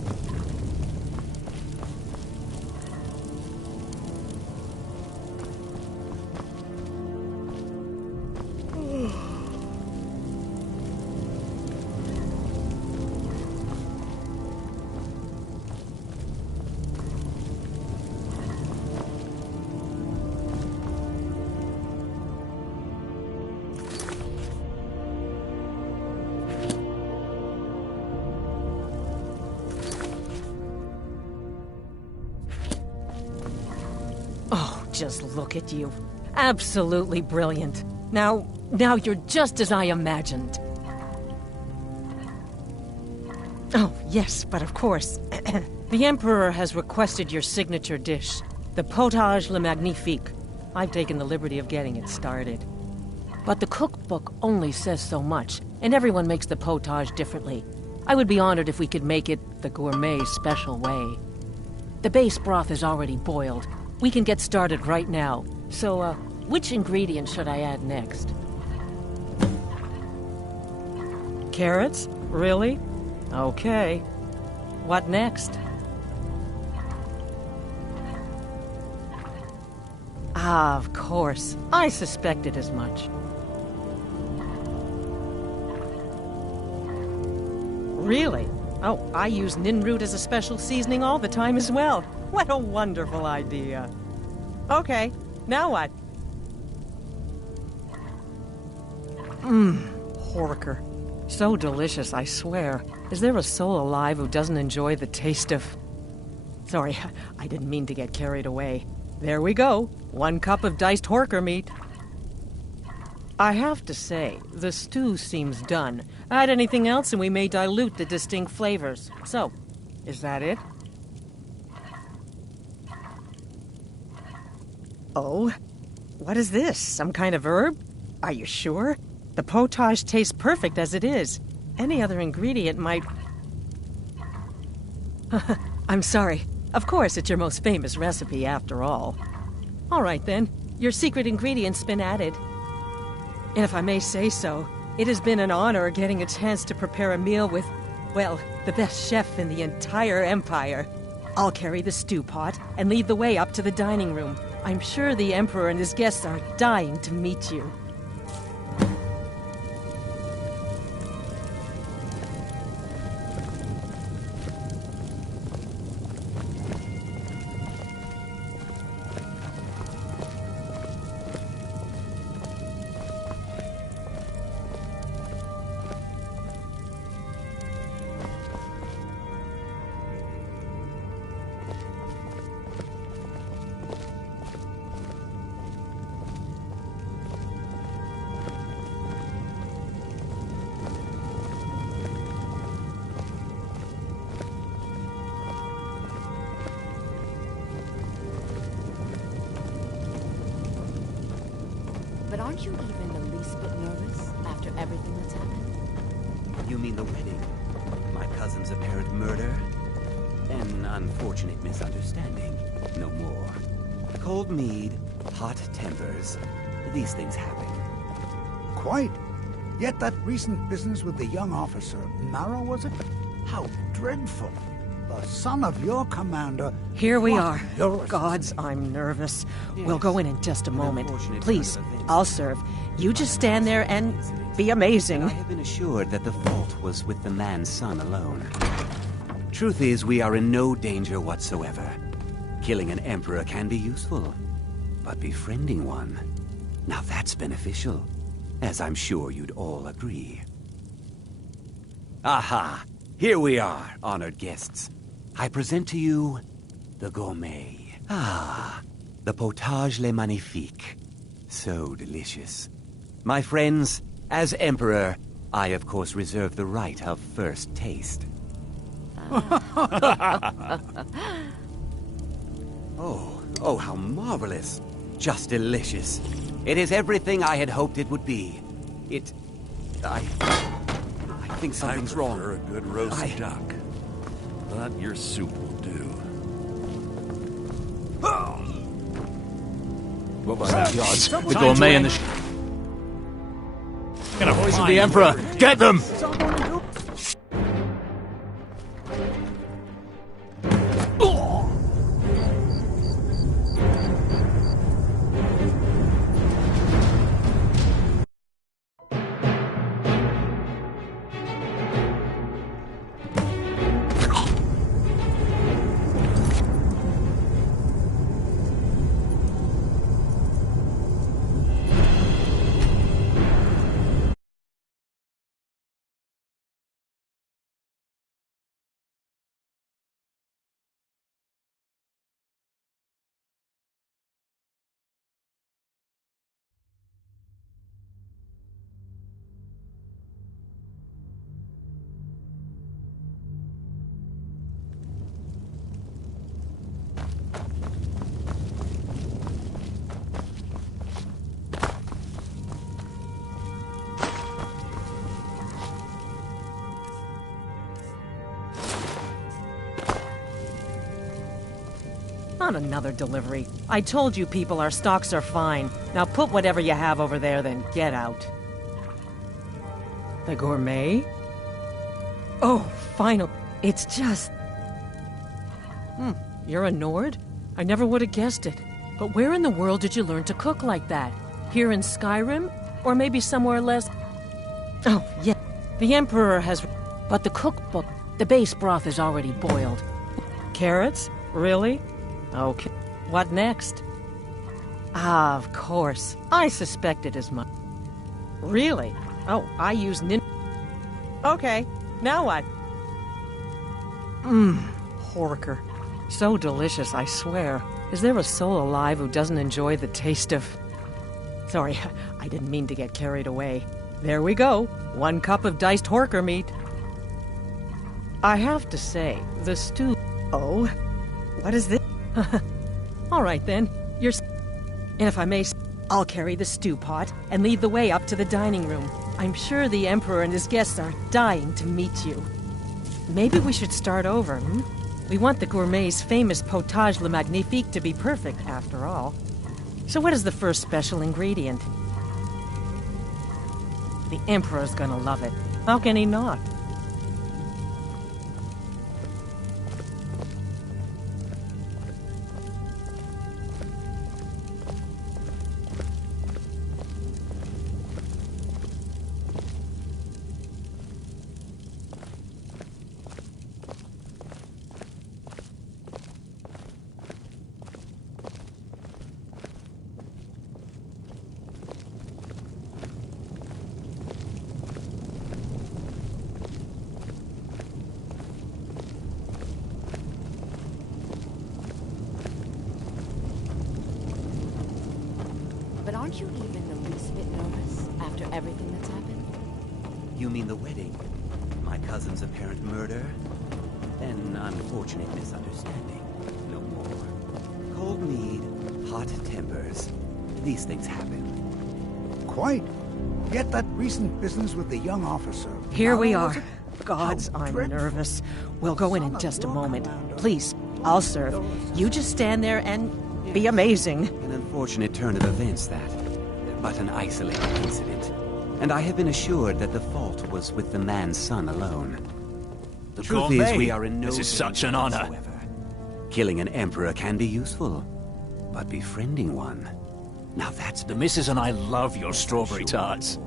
Just look at you. Absolutely brilliant. Now you're just as I imagined. Oh, yes, but of course. The Emperor has requested your signature dish, the potage le magnifique. I've taken the liberty of getting it started. But the cookbook only says so much, and everyone makes the potage differently. I would be honored if we could make it the gourmet special way. The base broth is already boiled. We can get started right now. So, which ingredient should I add next? Carrots? Really? Okay. What next? Ah, of course. I suspected as much. Really? Oh, I use ninroot as a special seasoning all the time as well. What a wonderful idea. Okay, now what? Horker. So delicious, I swear. Is there a soul alive who doesn't enjoy the taste of... Sorry, I didn't mean to get carried away. There we go. 1 cup of diced horker meat. I have to say, the stew seems done. Add anything else and we may dilute the distinct flavors. So, is that it? Oh? What is this? Some kind of herb? Are you sure? The potage tastes perfect as it is. Any other ingredient might... I'm sorry. Of course, it's your most famous recipe after all. All right then, your secret ingredient's been added. And if I may say so, it has been an honor getting a chance to prepare a meal with, well, the best chef in the entire empire. I'll carry the stew pot and lead the way up to the dining room. I'm sure the Emperor and his guests are dying to meet you. But aren't you even the least bit nervous after everything that's happened? You mean the wedding? My cousin's apparent murder? An unfortunate misunderstanding. No more. Cold mead, hot tempers. These things happen. Quite. Yet that recent business with the young officer, Nara, was it? How dreadful. The son of your commander... Here we What are. your- Gods, I'm nervous. We'll go in just a moment. unfortunate Please, turn of events. I'll serve. You just stand there and be amazing. I have been assured that the fault was with the man's son alone. Truth is, we are in no danger whatsoever. Killing an emperor can be useful, but befriending one, now that's beneficial, as I'm sure you'd all agree. Aha! Here we are, honored guests. I present to you the gourmet. Ah, the potage le magnifique. So delicious. My friends, as Emperor, I of course reserve the right of first taste. Oh, how marvelous. Just delicious. It is everything I had hoped it would be. I think something's I wrong. prefer a good roast duck. But your soup will do. What by the odds? The gourmet and the gonna poison the Emperor! Get them! Not another delivery. I told you people our stocks are fine. Now put whatever you have over there, then get out. The gourmet? Oh, final. It's just... You're a Nord? I never would have guessed it. But where in the world did you learn to cook like that? Here in Skyrim? Or maybe somewhere less... Oh, yeah. The Emperor has... But the cookbook... The base broth is already boiled. Carrots? Really? Okay. What next? Ah, of course. I suspected as much. Really? Oh, I use Okay, now what? Horker. So delicious, I swear. Is there a soul alive who doesn't enjoy the taste of... Sorry, I didn't mean to get carried away. There we go. 1 cup of diced horker meat. I have to say, the stew... Oh, what is this? All right then, and if I may, I'll carry the stew pot and lead the way up to the dining room. I'm sure the Emperor and his guests are dying to meet you. Maybe we should start over, hmm? We want the gourmet's famous potage le magnifique to be perfect, after all. So what is the first special ingredient? The Emperor's gonna love it. How can he not? But aren't you even the least bit nervous after everything that's happened? You mean the wedding? My cousin's apparent murder? An unfortunate misunderstanding. No more. Cold mead, hot tempers. These things happen. Quite. Yet that recent business with the young officer. Here we How are. was it? Gods, How I'm dreadful. nervous. We'll go in just a moment. Please, I'll serve. You just stand there and be amazing. An unfortunate turn of events, that. But an isolated incident. And I have been assured that the fault was with the man's son alone. The truth is, we are in no This is such an honor. whatsoever. Killing an emperor can be useful, but befriending one... Now that's... The missus and I love your strawberry tarts.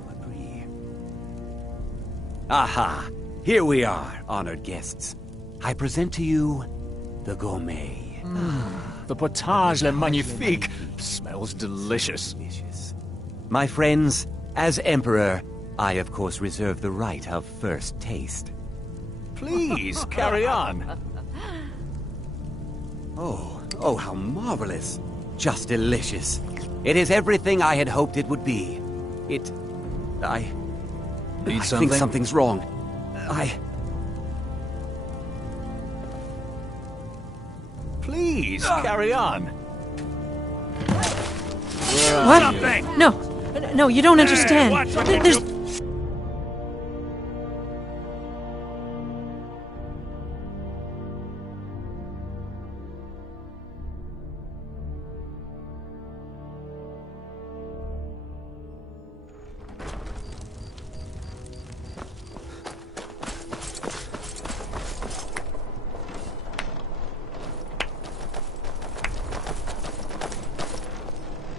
Aha! Here we are, honored guests. I present to you the gourmet. The potage le magnifique smells delicious. My friends, as emperor, I of course reserve the right of first taste. Please, carry on. Oh, how marvelous. Just delicious. It is everything I had hoped it would be. I Need think something's wrong. Please, carry on. What? Nothing. No, you don't understand. Watch what There's... you do.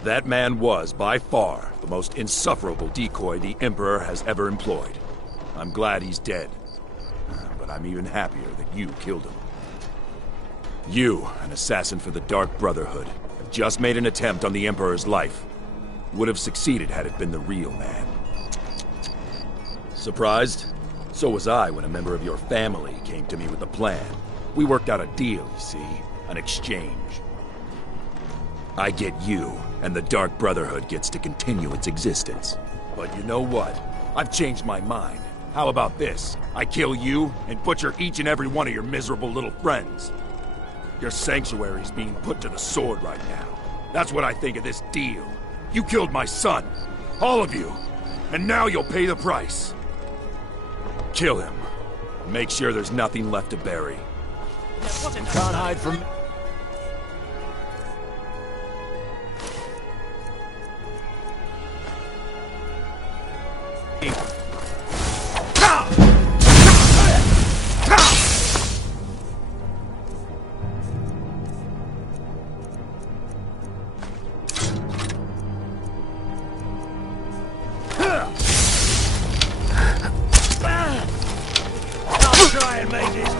That man was, by far, the most insufferable decoy the Emperor has ever employed. I'm glad he's dead. But I'm even happier that you killed him. You, an assassin for the Dark Brotherhood, have just made an attempt on the Emperor's life. Would have succeeded had it been the real man. Surprised? So was I when a member of your family came to me with a plan. We worked out a deal, you see. An exchange. I get you, and the Dark Brotherhood gets to continue its existence. But you know what? I've changed my mind. How about this? I kill you, and butcher each and every one of your miserable little friends. Your sanctuary's being put to the sword right now. That's what I think of this deal. You killed my son. All of you. And now you'll pay the price. Kill him. Make sure there's nothing left to bury. Can't hide from... Try and make this.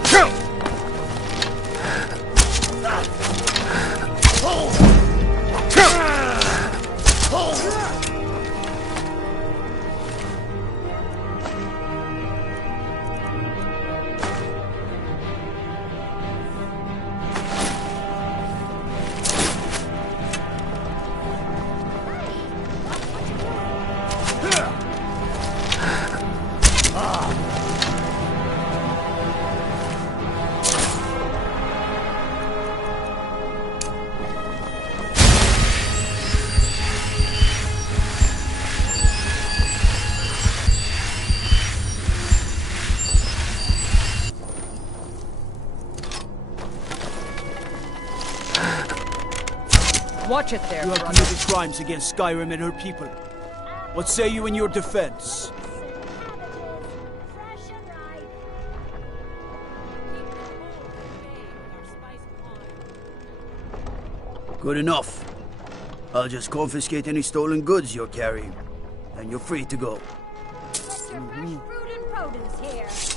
Watch it there, You have brother. committed crimes against Skyrim and her people. What say you in your defense? Good enough. I'll just confiscate any stolen goods you're carrying, and you're free to go. Get your fresh fruit and produce here.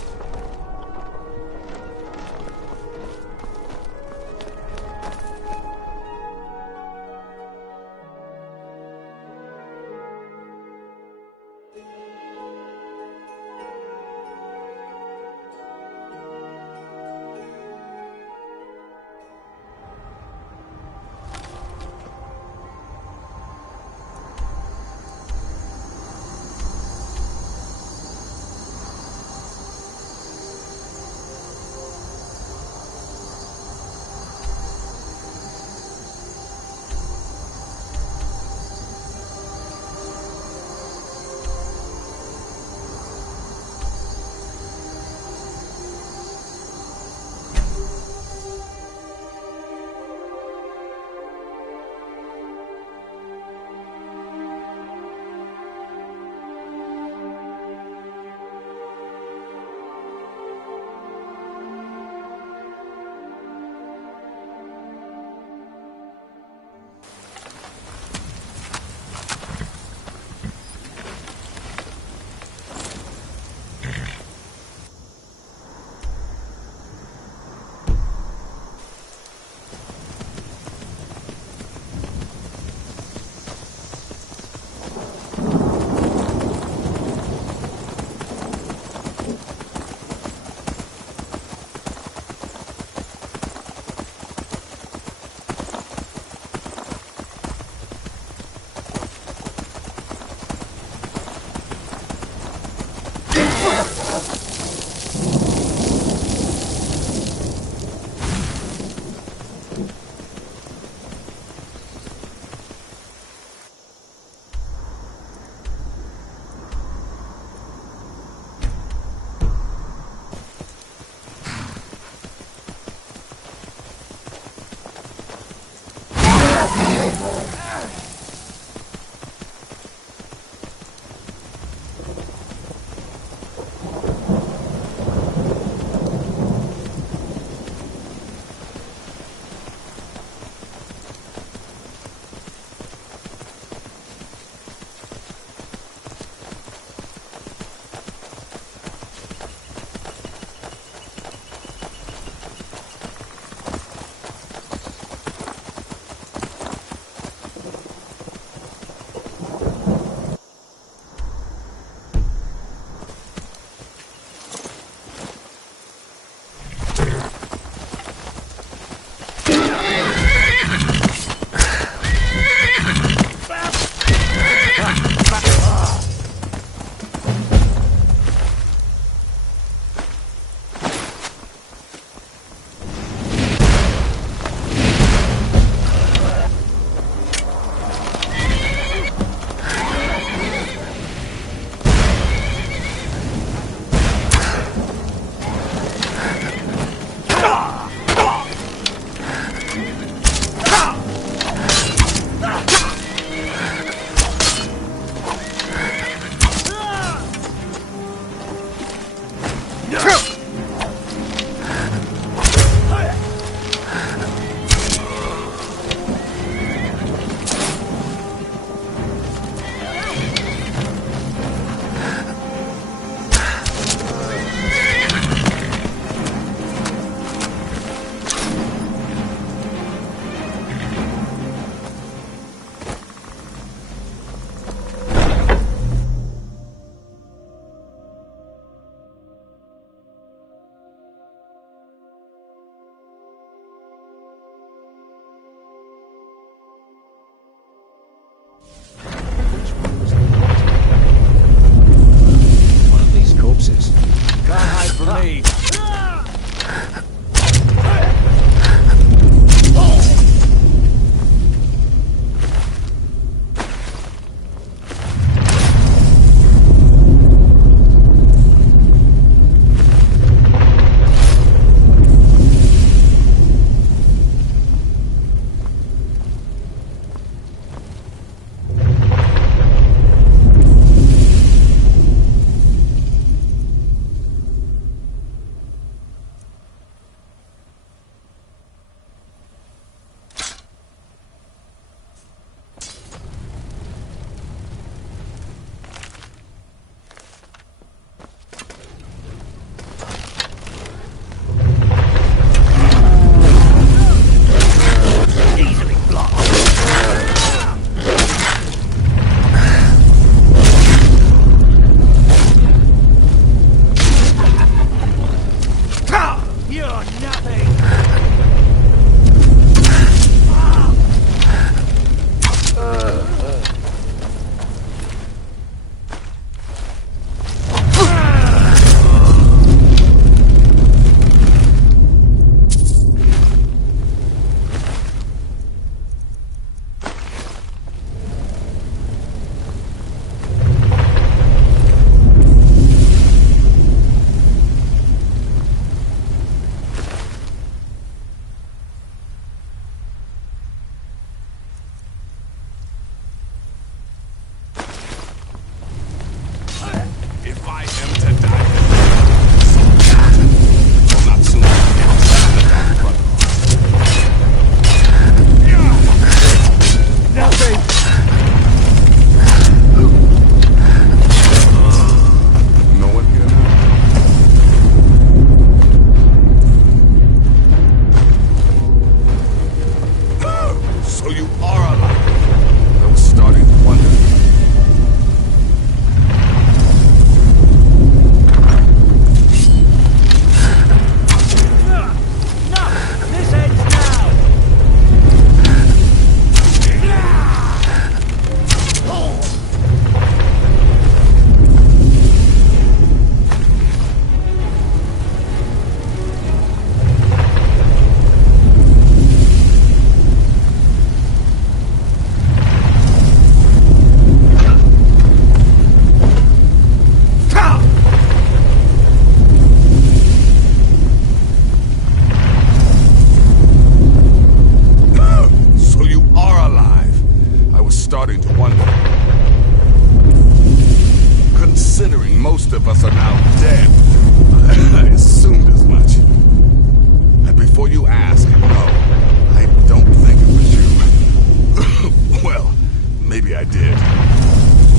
Maybe I did.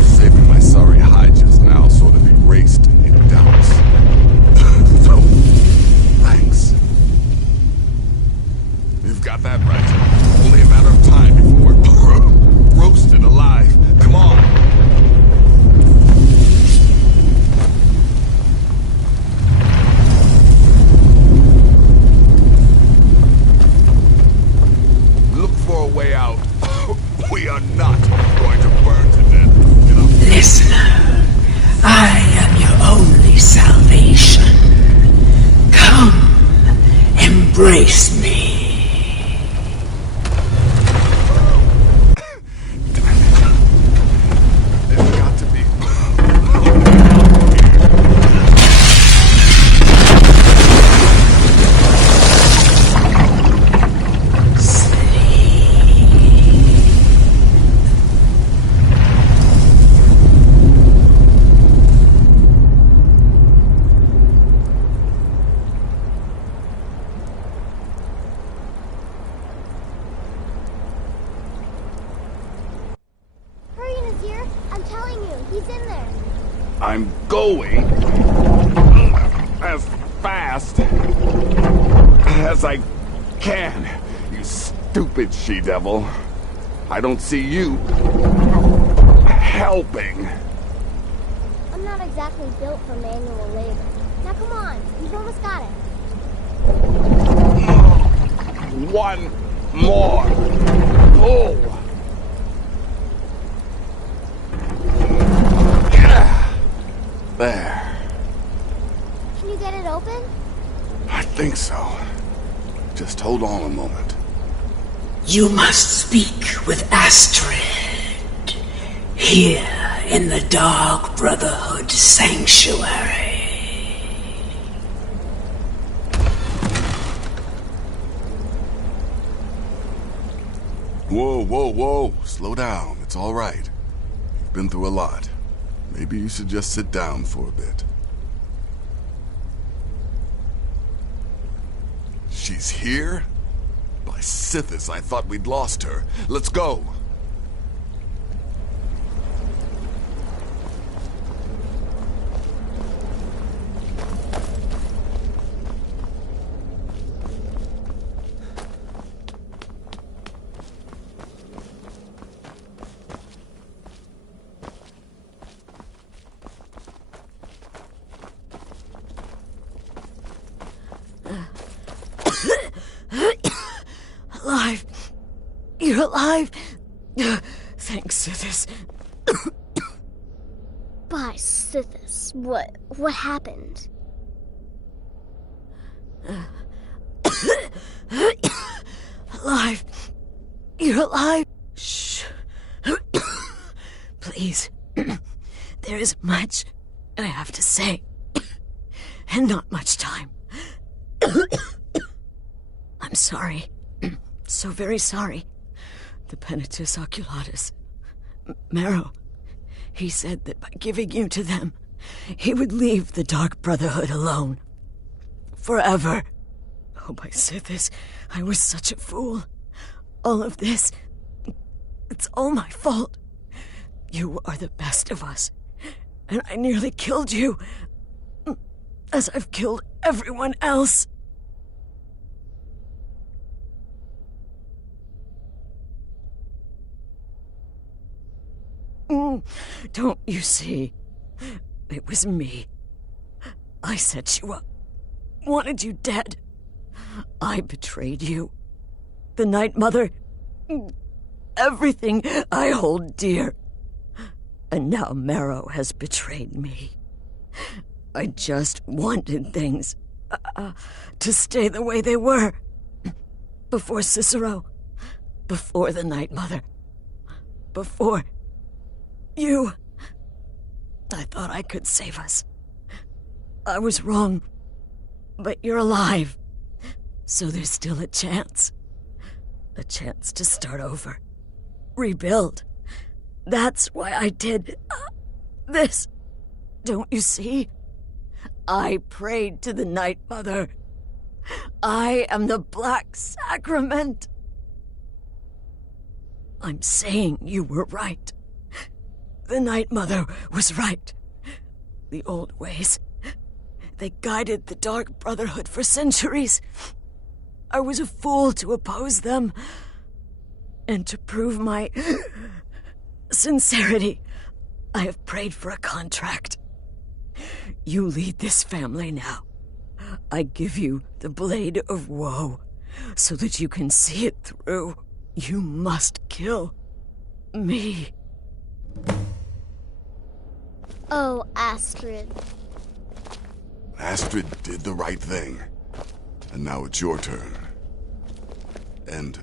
Saving my sorry hide just now sort of erased any doubts. So, thanks. You've got that right. Only a matter of time before we're roasted alive. Come on. Look for a way out. We are not going to burn to death. Listener, I am your only salvation. Come, embrace me. There's got to be. Hurry, Nazir. I'm telling you, he's in there. I'm going as fast as I can, you stupid she-devil. I don't see you helping. I'm not exactly built for manual labor. Now come on, you've almost got it. One more pull. There. Can you get it open? I think so. Just hold on a moment. You must speak with Astrid. Here in the Dark Brotherhood Sanctuary. Whoa, whoa, whoa. Slow down. It's all right. You've been through a lot. Maybe you should just sit down for a bit. She's here? By Sithis, I thought we'd lost her. Let's go. Alive. You're alive. Thanks, Sithis. By Sithis, what happened? Alive. You're alive. Shh. Please. There is much I have to say. And not much time. I'm sorry. So very sorry. The Penitus Oculatus. Marrow. He said that by giving you to them, he would leave the Dark Brotherhood alone. Forever. Oh, my Sithis, I was such a fool. All of this, it's all my fault. You are the best of us, and I nearly killed you, as I've killed everyone else. Don't you see? It was me. I set you up. Wanted you dead. I betrayed you. The Night Mother. Everything I hold dear. And now Marrow has betrayed me. I just wanted things to stay the way they were. Before Cicero. Before the Night Mother. Before you. I thought I could save us. I was wrong. But you're alive. So there's still a chance. A chance to start over. Rebuild. That's why I did this. Don't you see? I prayed to the Night Mother. I am the Black Sacrament. I'm saying you were right. The Night Mother was right. The old ways. They guided the Dark Brotherhood for centuries. I was a fool to oppose them. And to prove my sincerity, I have prayed for a contract. You lead this family now. I give you the Blade of Woe, so that you can see it through. You must kill me. Oh, Astrid. Astrid did the right thing. And now it's your turn. End.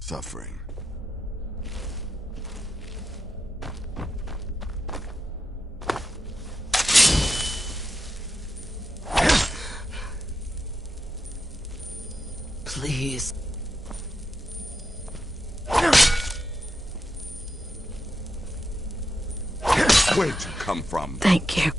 Suffering. Please. Where'd you come from? Thank you.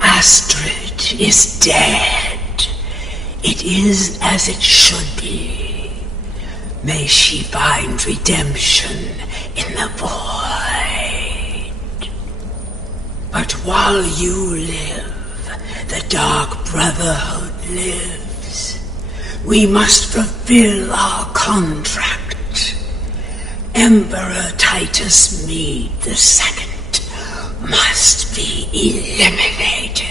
Astrid is dead. It is as it should be. May she find redemption in the void. But while you live, the Dark Brotherhood lives. We must fulfill our contract. Emperor Titus Mede II must be eliminated.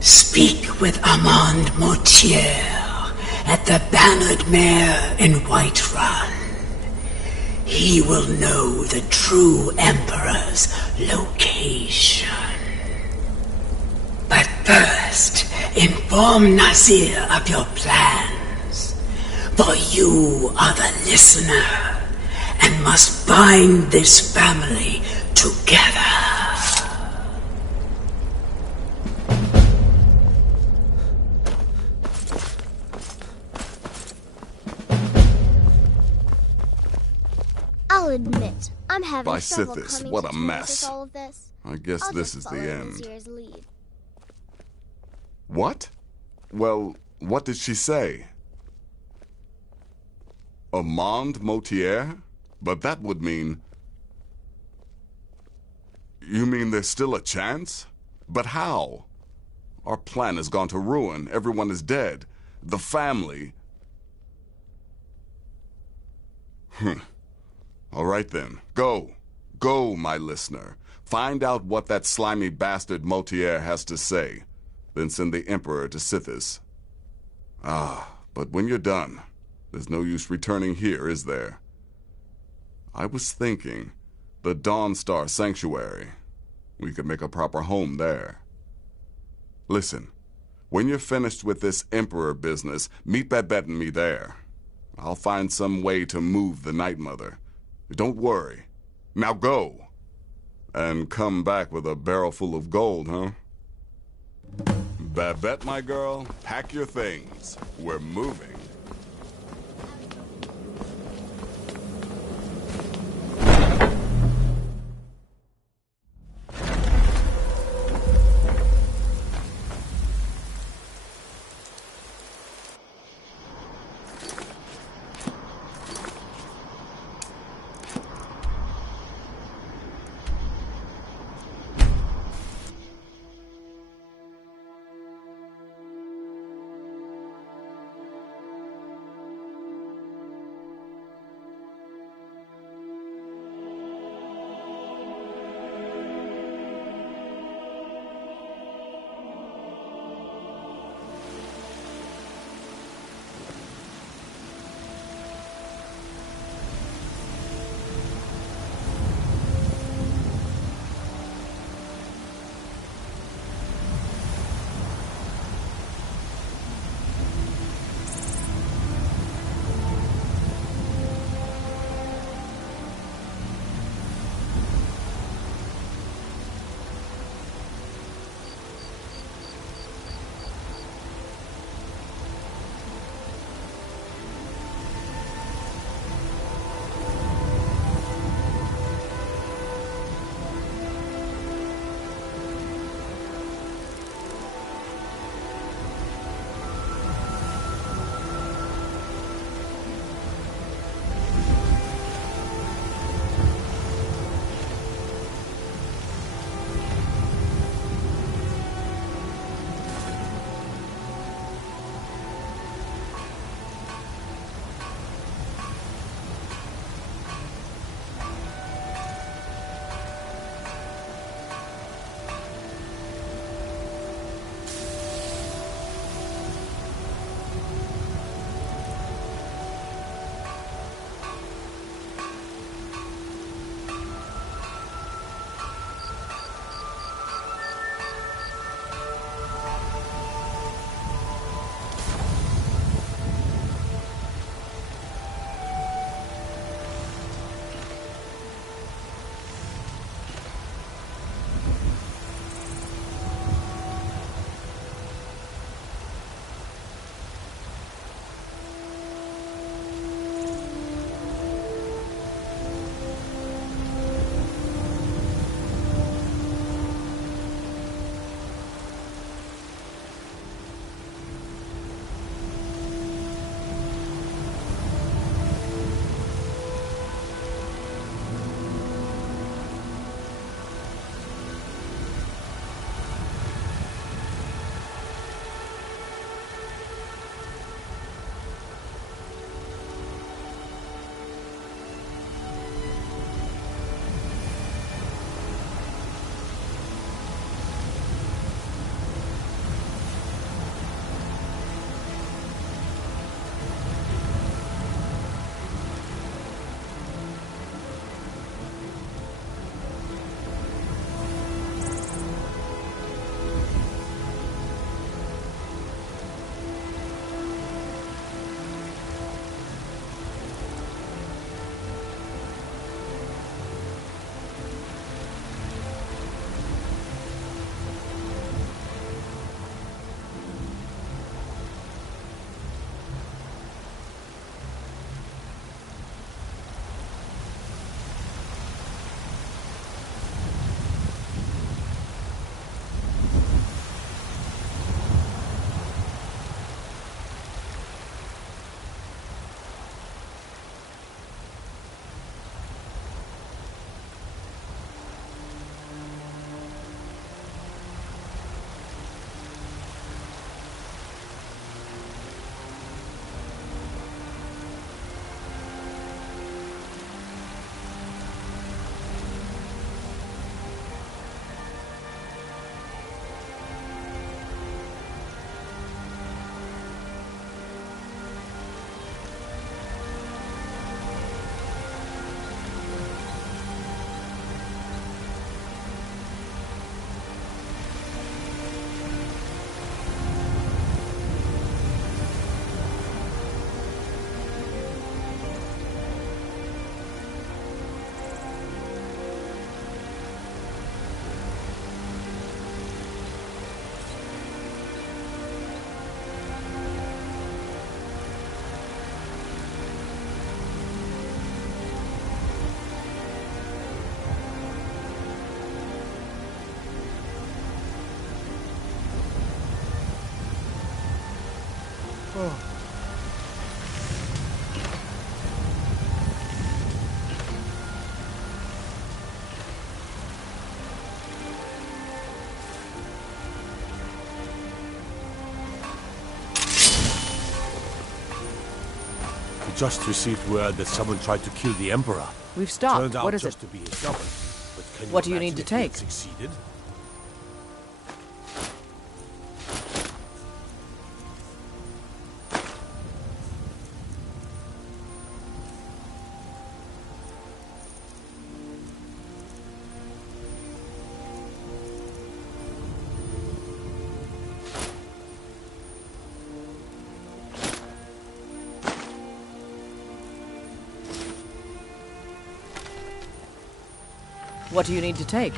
Speak with Armand Mortier at the Bannered Mare in Whiterun. He will know the true Emperor's location. But first, inform Nazir of your plans, for you are the listener and must bind this family together. I'll admit, I'm having By trouble Sithis, coming what to a terms mess. with all of this. I guess I'll this just is the follow end. Nazir's lead. What? Well, what did she say? Armand Mortier? But that would mean... You mean there's still a chance? But how? Our plan has gone to ruin. Everyone is dead. The family... All right then. Go. Go, my listener. Find out what that slimy bastard Mortier has to say. Then send the Emperor to Sithis. But when you're done, there's no use returning here, is there? I was thinking, the Dawnstar Sanctuary. We could make a proper home there. Listen, when you're finished with this Emperor business, meet Babette and me there. I'll find some way to move the Night Mother. Don't worry. Now go. And come back with a barrel full of gold, huh? Babette, my girl, pack your things. We're moving. We just received word that someone tried to kill the Emperor. We've stopped. Turned out What is just it? to be his double. But can What do you imagine need to if he had take? Succeeded? What do you need to take?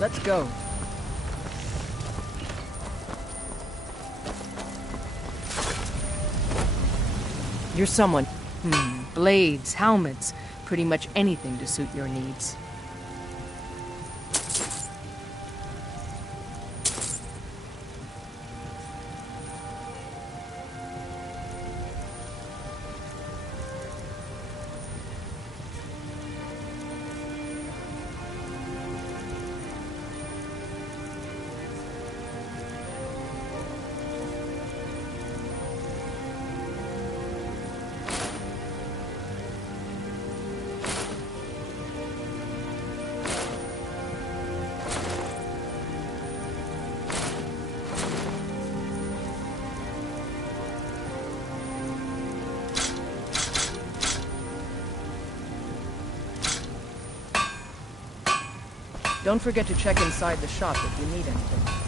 Let's go. You're someone. Blades, helmets, pretty much anything to suit your needs. Don't forget to check inside the shop if you need anything.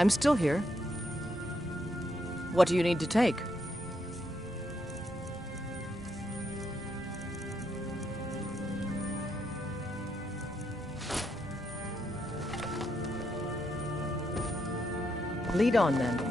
I'm still here. What do you need to take? Lead on then.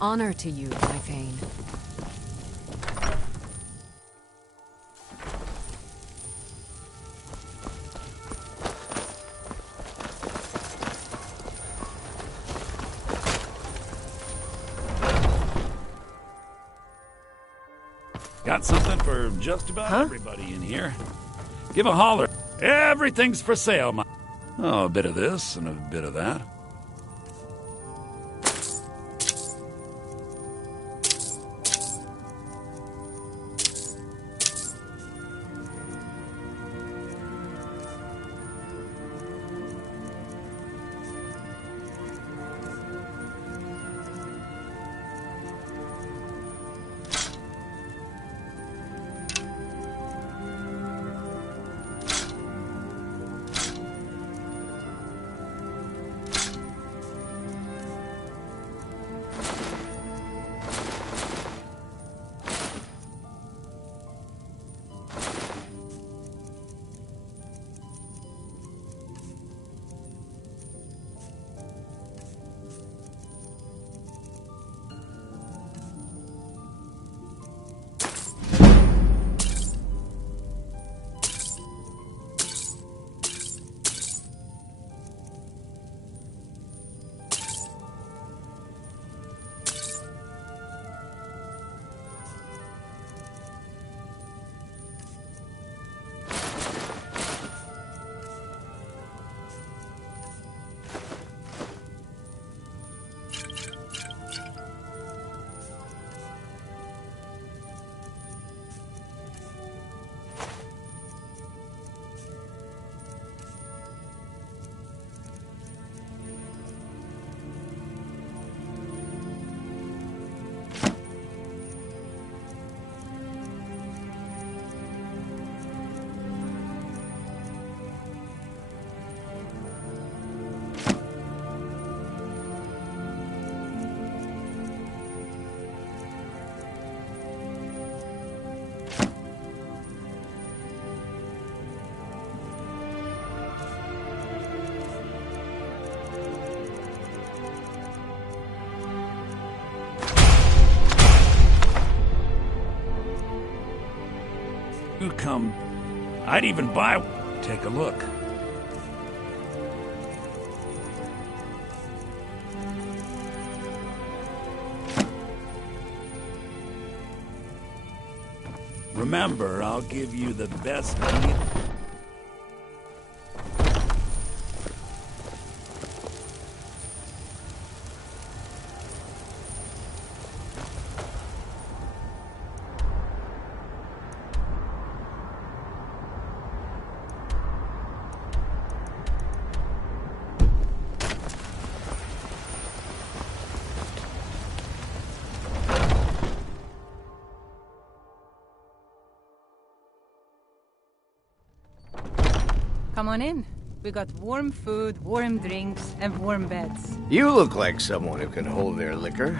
Honor to you, my Thane. Got something for just about everybody in here. Give a holler. Everything's for sale, my... Oh, a bit of this and a bit of that. come. I'd even buy... Take a look. Remember, I'll give you the best deal. Come on in. We got warm food, warm drinks, and warm beds. You look like someone who can hold their liquor.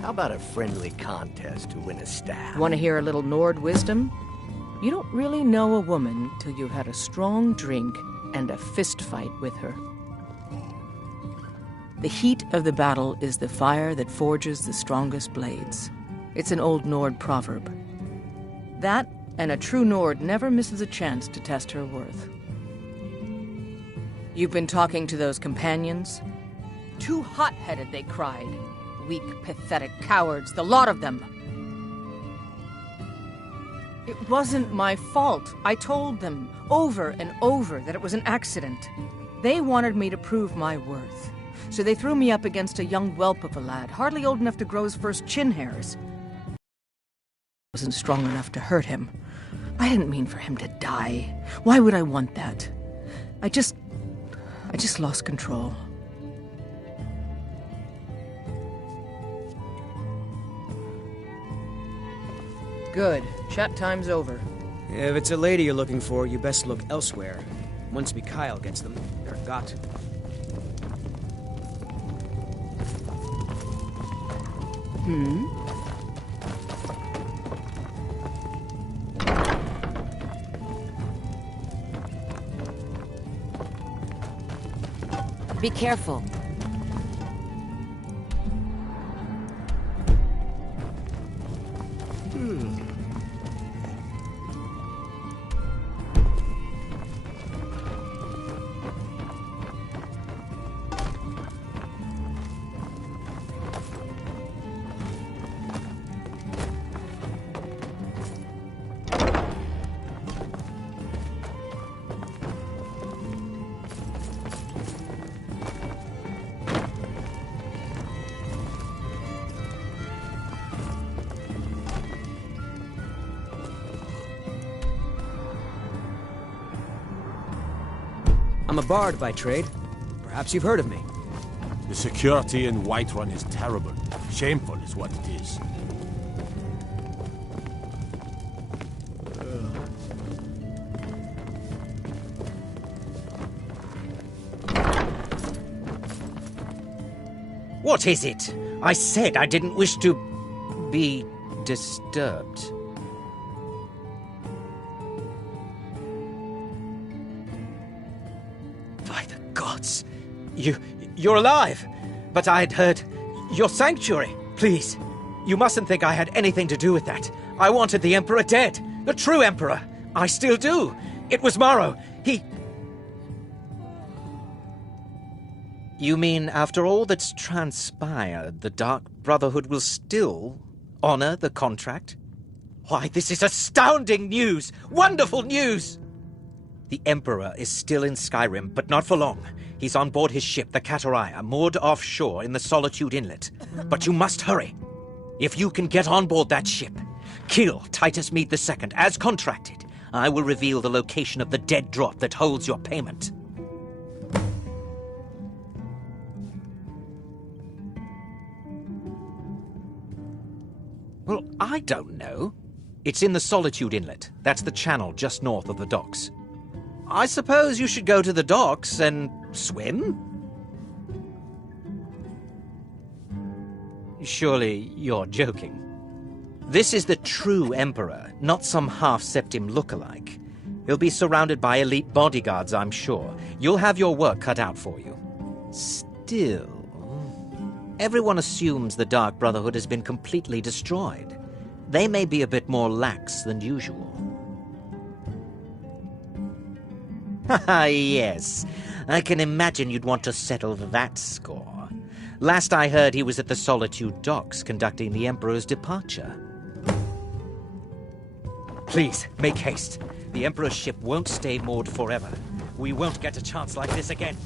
How about a friendly contest to win a staff? Want to hear a little Nord wisdom? You don't really know a woman till you've had a strong drink and a fist fight with her. The heat of the battle is the fire that forges the strongest blades. It's an old Nord proverb. That, and a true Nord never misses a chance to test her worth. You've been talking to those companions? Too hot-headed, they cried. Weak, pathetic cowards, the lot of them. It wasn't my fault. I told them over and over that it was an accident. They wanted me to prove my worth. So they threw me up against a young whelp of a lad, hardly old enough to grow his first chin hairs. I wasn't strong enough to hurt him. I didn't mean for him to die. Why would I want that? I just lost control. Good. Chat time's over. If it's a lady you're looking for, you best look elsewhere. Once Mikhail gets them, they're got. Be careful. I'm a bard by trade. Perhaps you've heard of me. The security in Whiterun is terrible. Shameful is what it is. What is it? I said I didn't wish to be disturbed. By the gods! You're alive! But I'd heard your sanctuary. Please, you mustn't think I had anything to do with that. I wanted the Emperor dead. The true Emperor. I still do. It was Morrow. You mean after all that's transpired, the Dark Brotherhood will still honor the contract? Why, this is astounding news! Wonderful news! The Emperor is still in Skyrim, but not for long. He's on board his ship, the Kataraya, moored offshore in the Solitude Inlet. But you must hurry. If you can get on board that ship, kill Titus Mead II, as contracted, I will reveal the location of the dead drop that holds your payment. Well, I don't know. It's in the Solitude Inlet. That's the channel just north of the docks. I suppose you should go to the docks and swim? Surely you're joking. This is the true Emperor, not some half-septim lookalike. He'll be surrounded by elite bodyguards, I'm sure. You'll have your work cut out for you. Still, everyone assumes the Dark Brotherhood has been completely destroyed. They may be a bit more lax than usual. Ah, yes. I can imagine you'd want to settle that score. Last I heard, he was at the Solitude docks conducting the Emperor's departure. Please, make haste. The Emperor's ship won't stay moored forever. We won't get a chance like this again.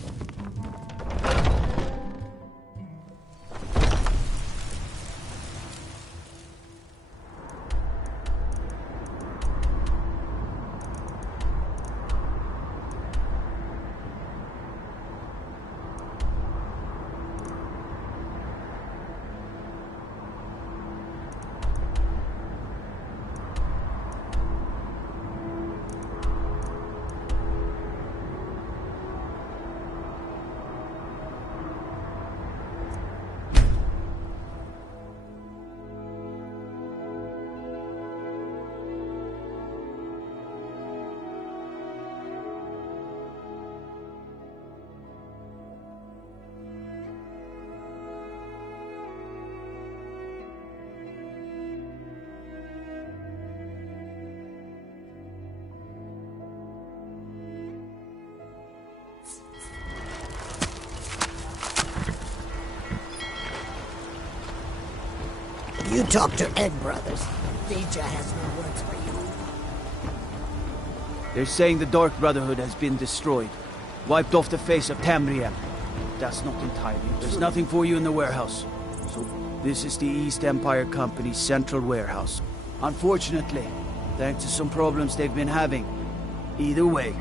You talk to Egg Brothers. Deja has no words for you. They're saying the Dark Brotherhood has been destroyed. Wiped off the face of Tamriel. That's not entirely true. There's nothing for you in the warehouse. So, this is the East Empire Company's central warehouse. Unfortunately, thanks to some problems they've been having. Either way,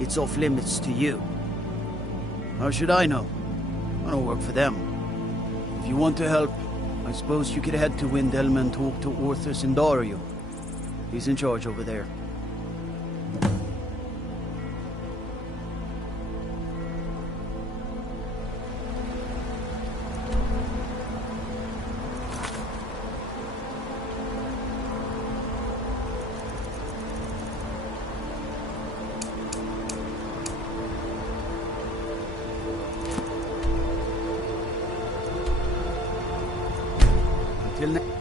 it's off limits to you. How should I know? I don't work for them. If you want to help, I suppose you could head to Windhelm and talk to Orthus and Dario. He's in charge over there. Until next.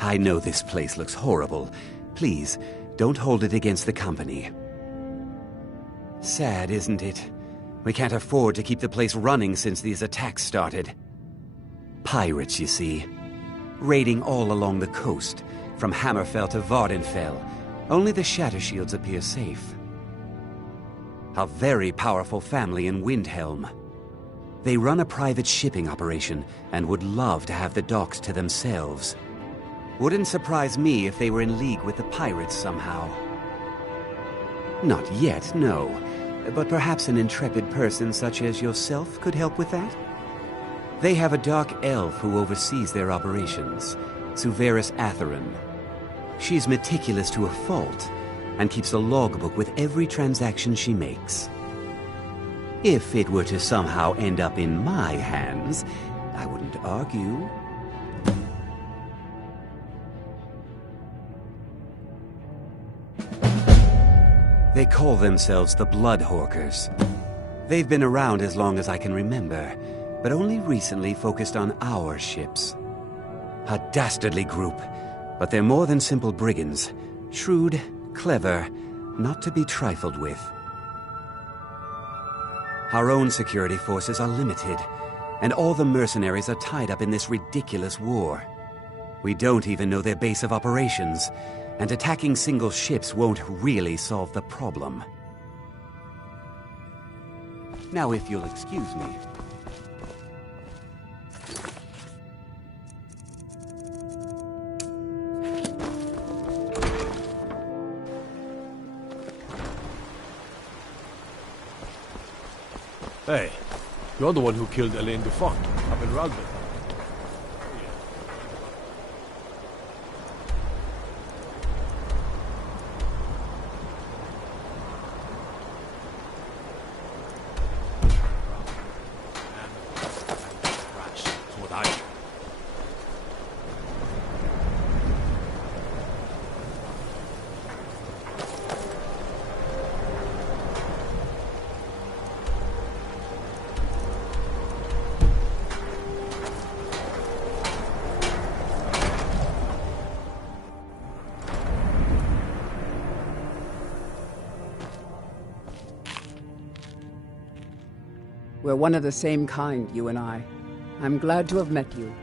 I know this place looks horrible. Please, don't hold it against the company. Sad, isn't it? We can't afford to keep the place running since these attacks started. Pirates, you see. Raiding all along the coast, from Hammerfell to Vardenfell. Only the Shattershields appear safe. A very powerful family in Windhelm. They run a private shipping operation and would love to have the docks to themselves. Wouldn't surprise me if they were in league with the pirates somehow. Not yet, no. But perhaps an intrepid person such as yourself could help with that? They have a dark elf who oversees their operations, Suveris Atherin. She's meticulous to a fault, and keeps a logbook with every transaction she makes. If it were to somehow end up in my hands, I wouldn't argue. They call themselves the Bloodhawkers. They've been around as long as I can remember, but only recently focused on our ships. A dastardly group, but they're more than simple brigands. Shrewd, clever, not to be trifled with. Our own security forces are limited, and all the mercenaries are tied up in this ridiculous war. We don't even know their base of operations, and attacking single ships won't really solve the problem. Now, if you'll excuse me. Hey, you're the one who killed Elaine Dufont up in Rugby. We're one of the same kind, you and I. I'm glad to have met you.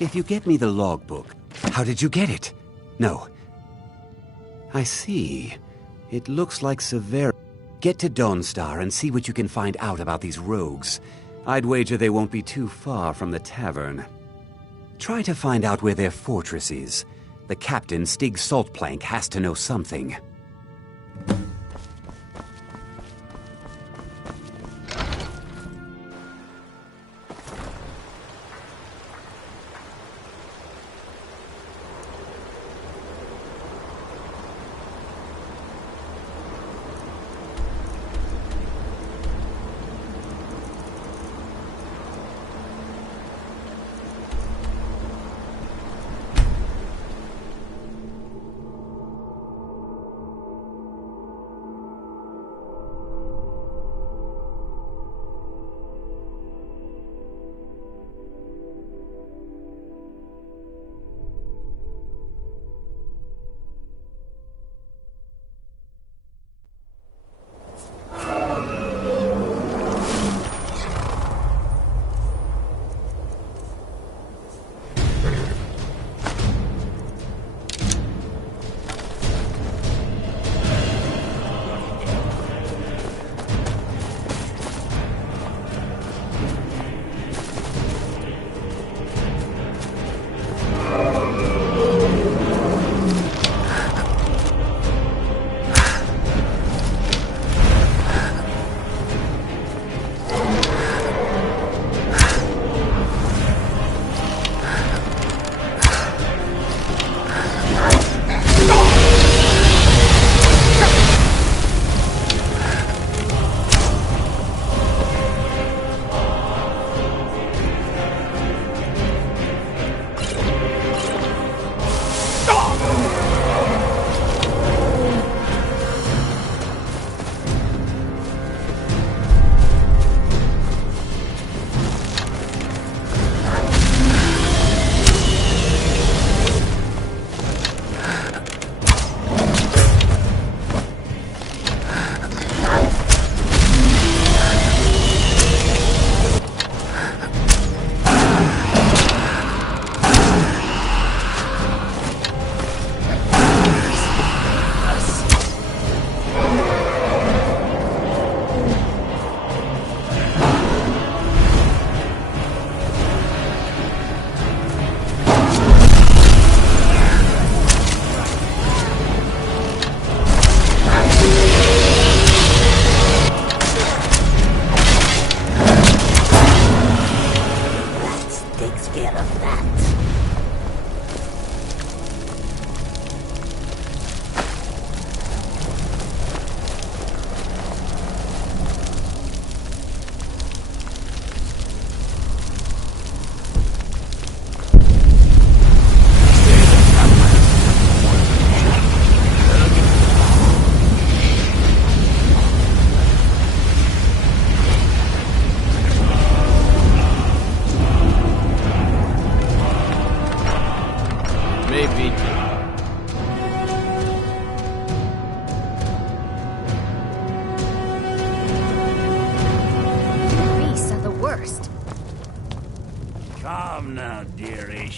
If you get me the logbook, how did you get it? No. I see. It looks like Severa. Get to Dawnstar and see what you can find out about these rogues. I'd wager they won't be too far from the tavern. Try to find out where their fortress is. The captain, Stig Saltplank, has to know something.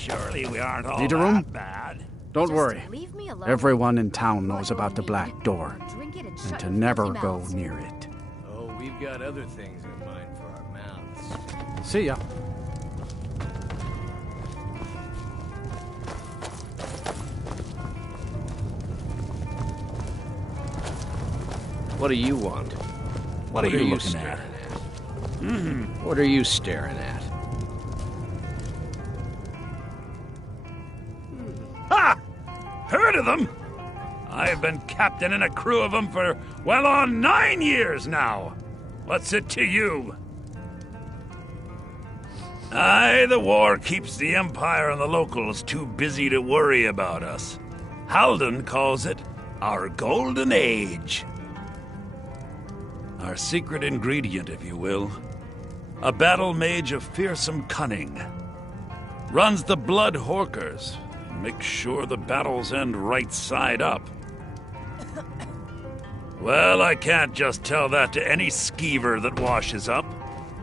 surely we aren't all Need a room? that bad. Don't worry. Leave me alone. Everyone in town knows about the Black Door, Drink it and and shut to your never filthy go mouths. near it. Oh, we've got other things in mind for our mouths. See ya. What do you want? What are you looking staring at? What are you staring at? Ha! Heard of them? I've been captain in a crew of them for well on 9 years now. What's it to you? Aye, the war keeps the Empire and the locals too busy to worry about us. Halden calls it our golden age. Our secret ingredient, if you will. A battle mage of fearsome cunning. Runs the blood horkers. Makes sure the battles end right side up. Well, I can't just tell that to any skeever that washes up.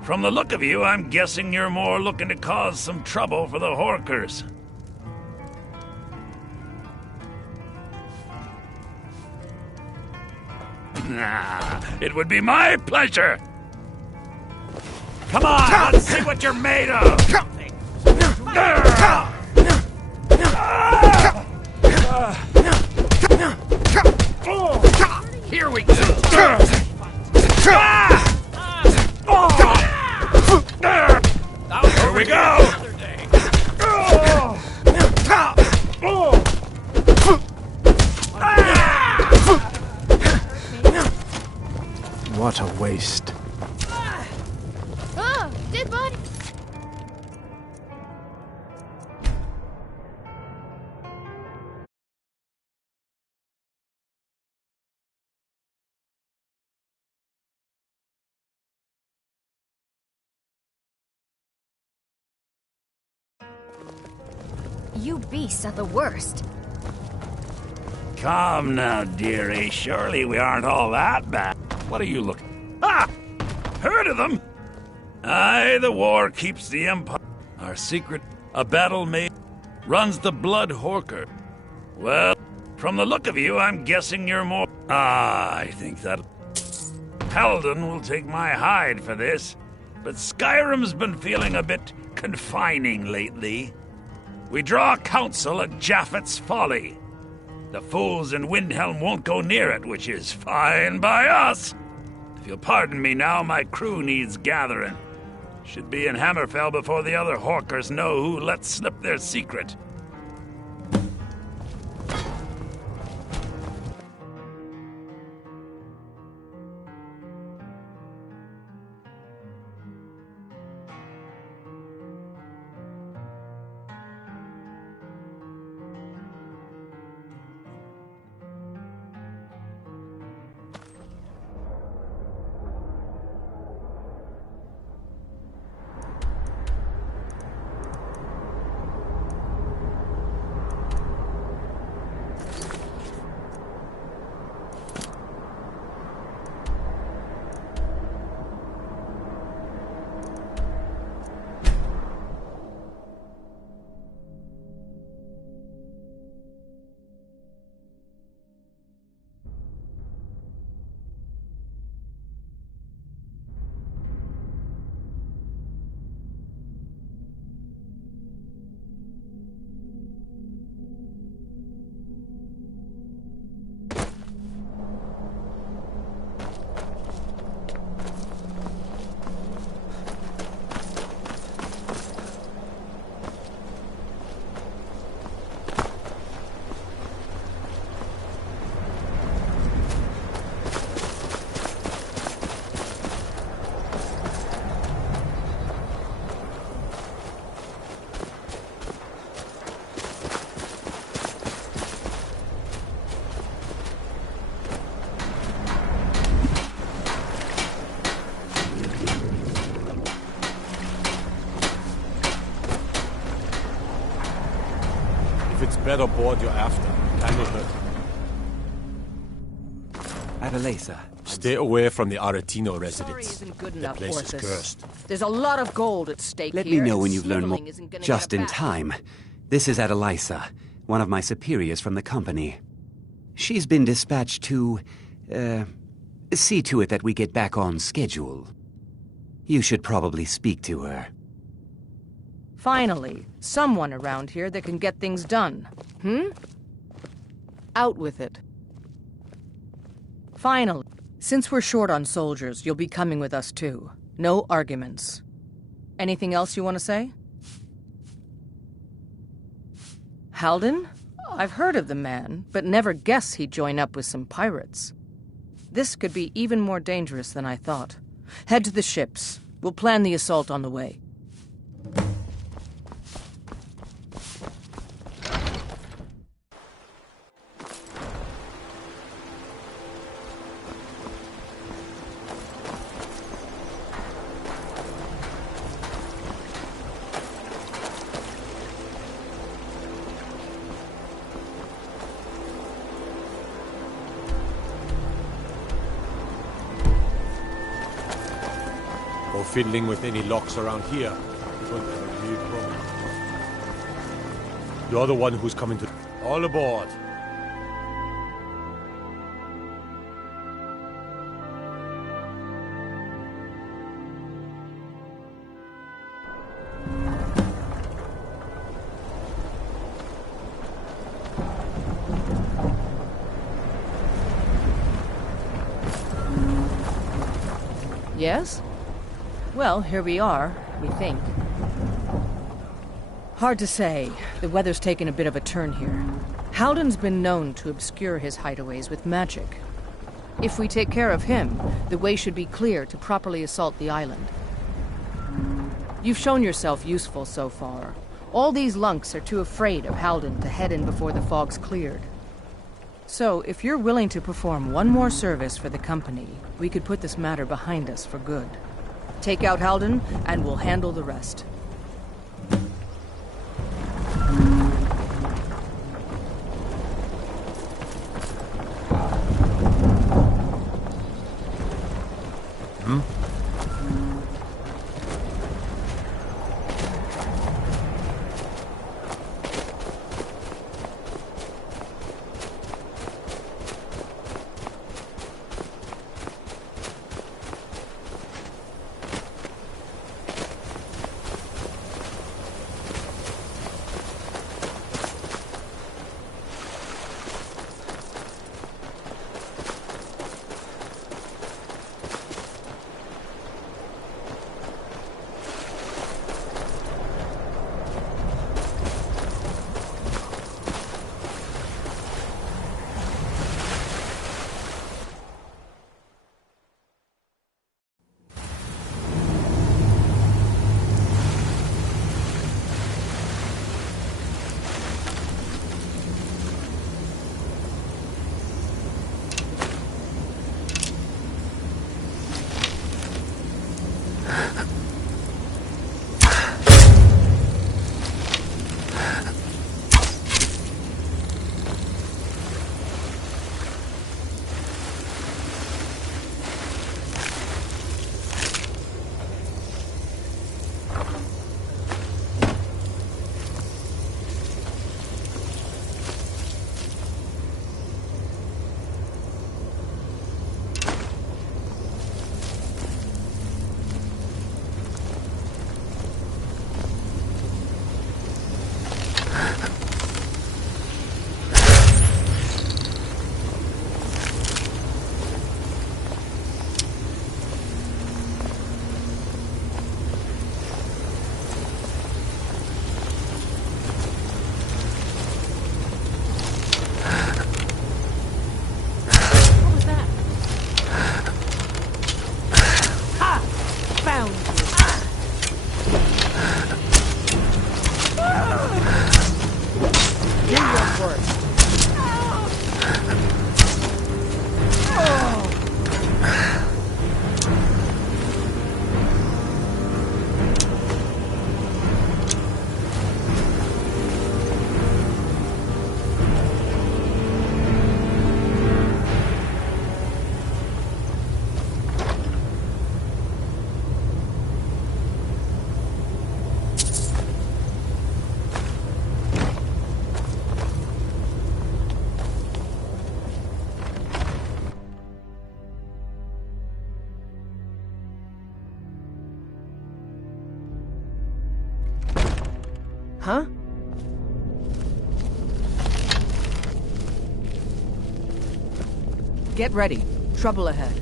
From the look of you, I'm guessing you're more looking to cause some trouble for the horkers. Nah, it would be my pleasure. Come on, let's see what you're made of. Here we go. Here we go. What a waste. Oh, dead body. You beasts are the worst. Come now, dearie. Surely we aren't all that bad. What are you looking? Ah! Heard of them? Aye, the war keeps the Empire. Our secret, a battle made, runs the blood horker. Well, from the look of you, I'm guessing you're more... I think that... Halden will take my hide for this, but Skyrim's been feeling a bit confining lately. We draw counsel at Japhet's Folly. The fools in Windhelm won't go near it, which is fine by us. If you'll pardon me now, my crew needs gathering. Should be in Hammerfell before the other Horkers know who let slip their secret. If it's better board you're after, time will hurt. Adelaisa, Stay away from the Aretino residents. Isn't good The enough, place is Orthus. cursed. There's a lot of gold at stake Let here. me know and when you've learned more. sniveling isn't gonna Just get in a bath. time. This is Adelysa, one of my superiors from the company. She's been dispatched to, see to it that we get back on schedule. You should probably speak to her. Finally, someone around here that can get things done. Out with it. Finally, since we're short on soldiers, you'll be coming with us too. No arguments. Anything else you want to say? Halden? I've heard of the man, but never guessed he'd join up with some pirates. This could be even more dangerous than I thought. Head to the ships. We'll plan the assault on the way. Or fiddling with any locks around here. Is going to have a real problem. You're the one who's coming to... All aboard! Yes? Well, here we are, we think. Hard to say. The weather's taken a bit of a turn here. Halden's been known to obscure his hideaways with magic. If we take care of him, the way should be clear to properly assault the island. You've shown yourself useful so far. All these lunks are too afraid of Halden to head in before the fog's cleared. So, if you're willing to perform one more service for the company, we could put this matter behind us for good. Take out Halden, and we'll handle the rest. Huh? Get ready. Trouble ahead.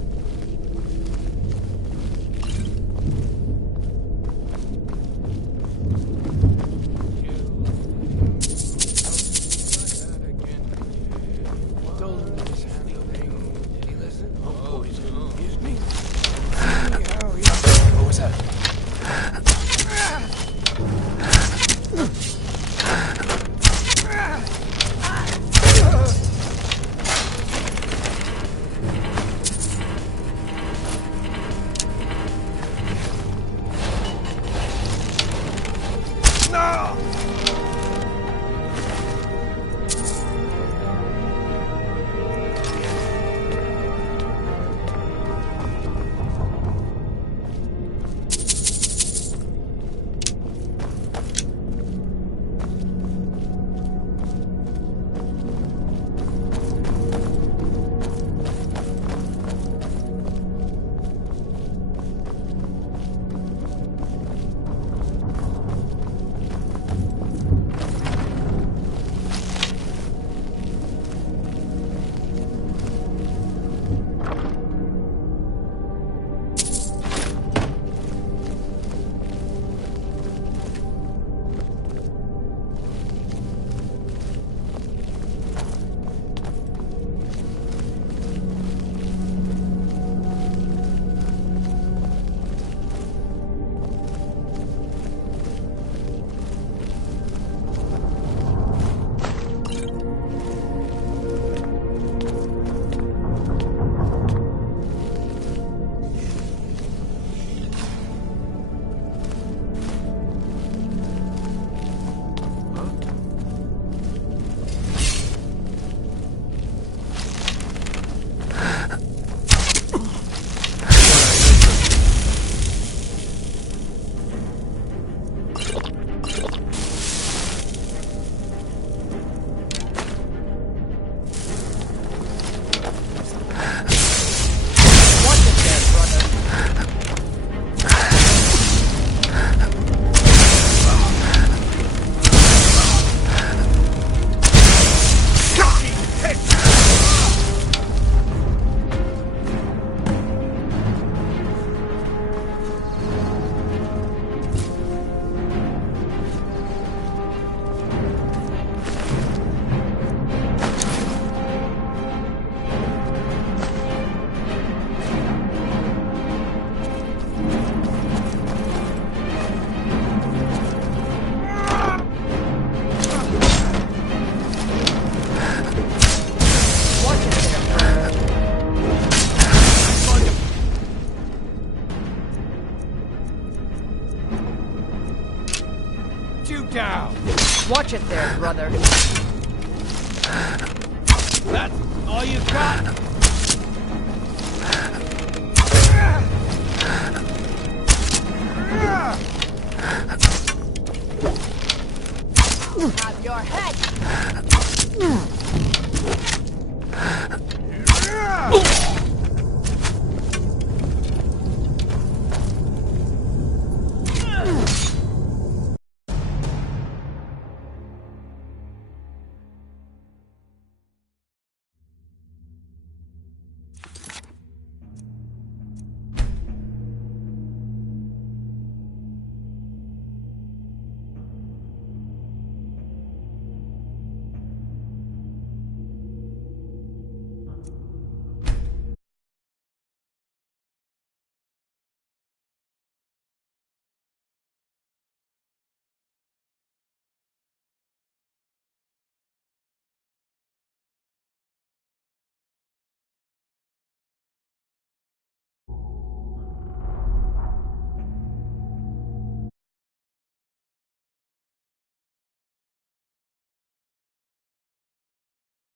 What was that? Down. Watch it there, brother. That's all you got? Have your head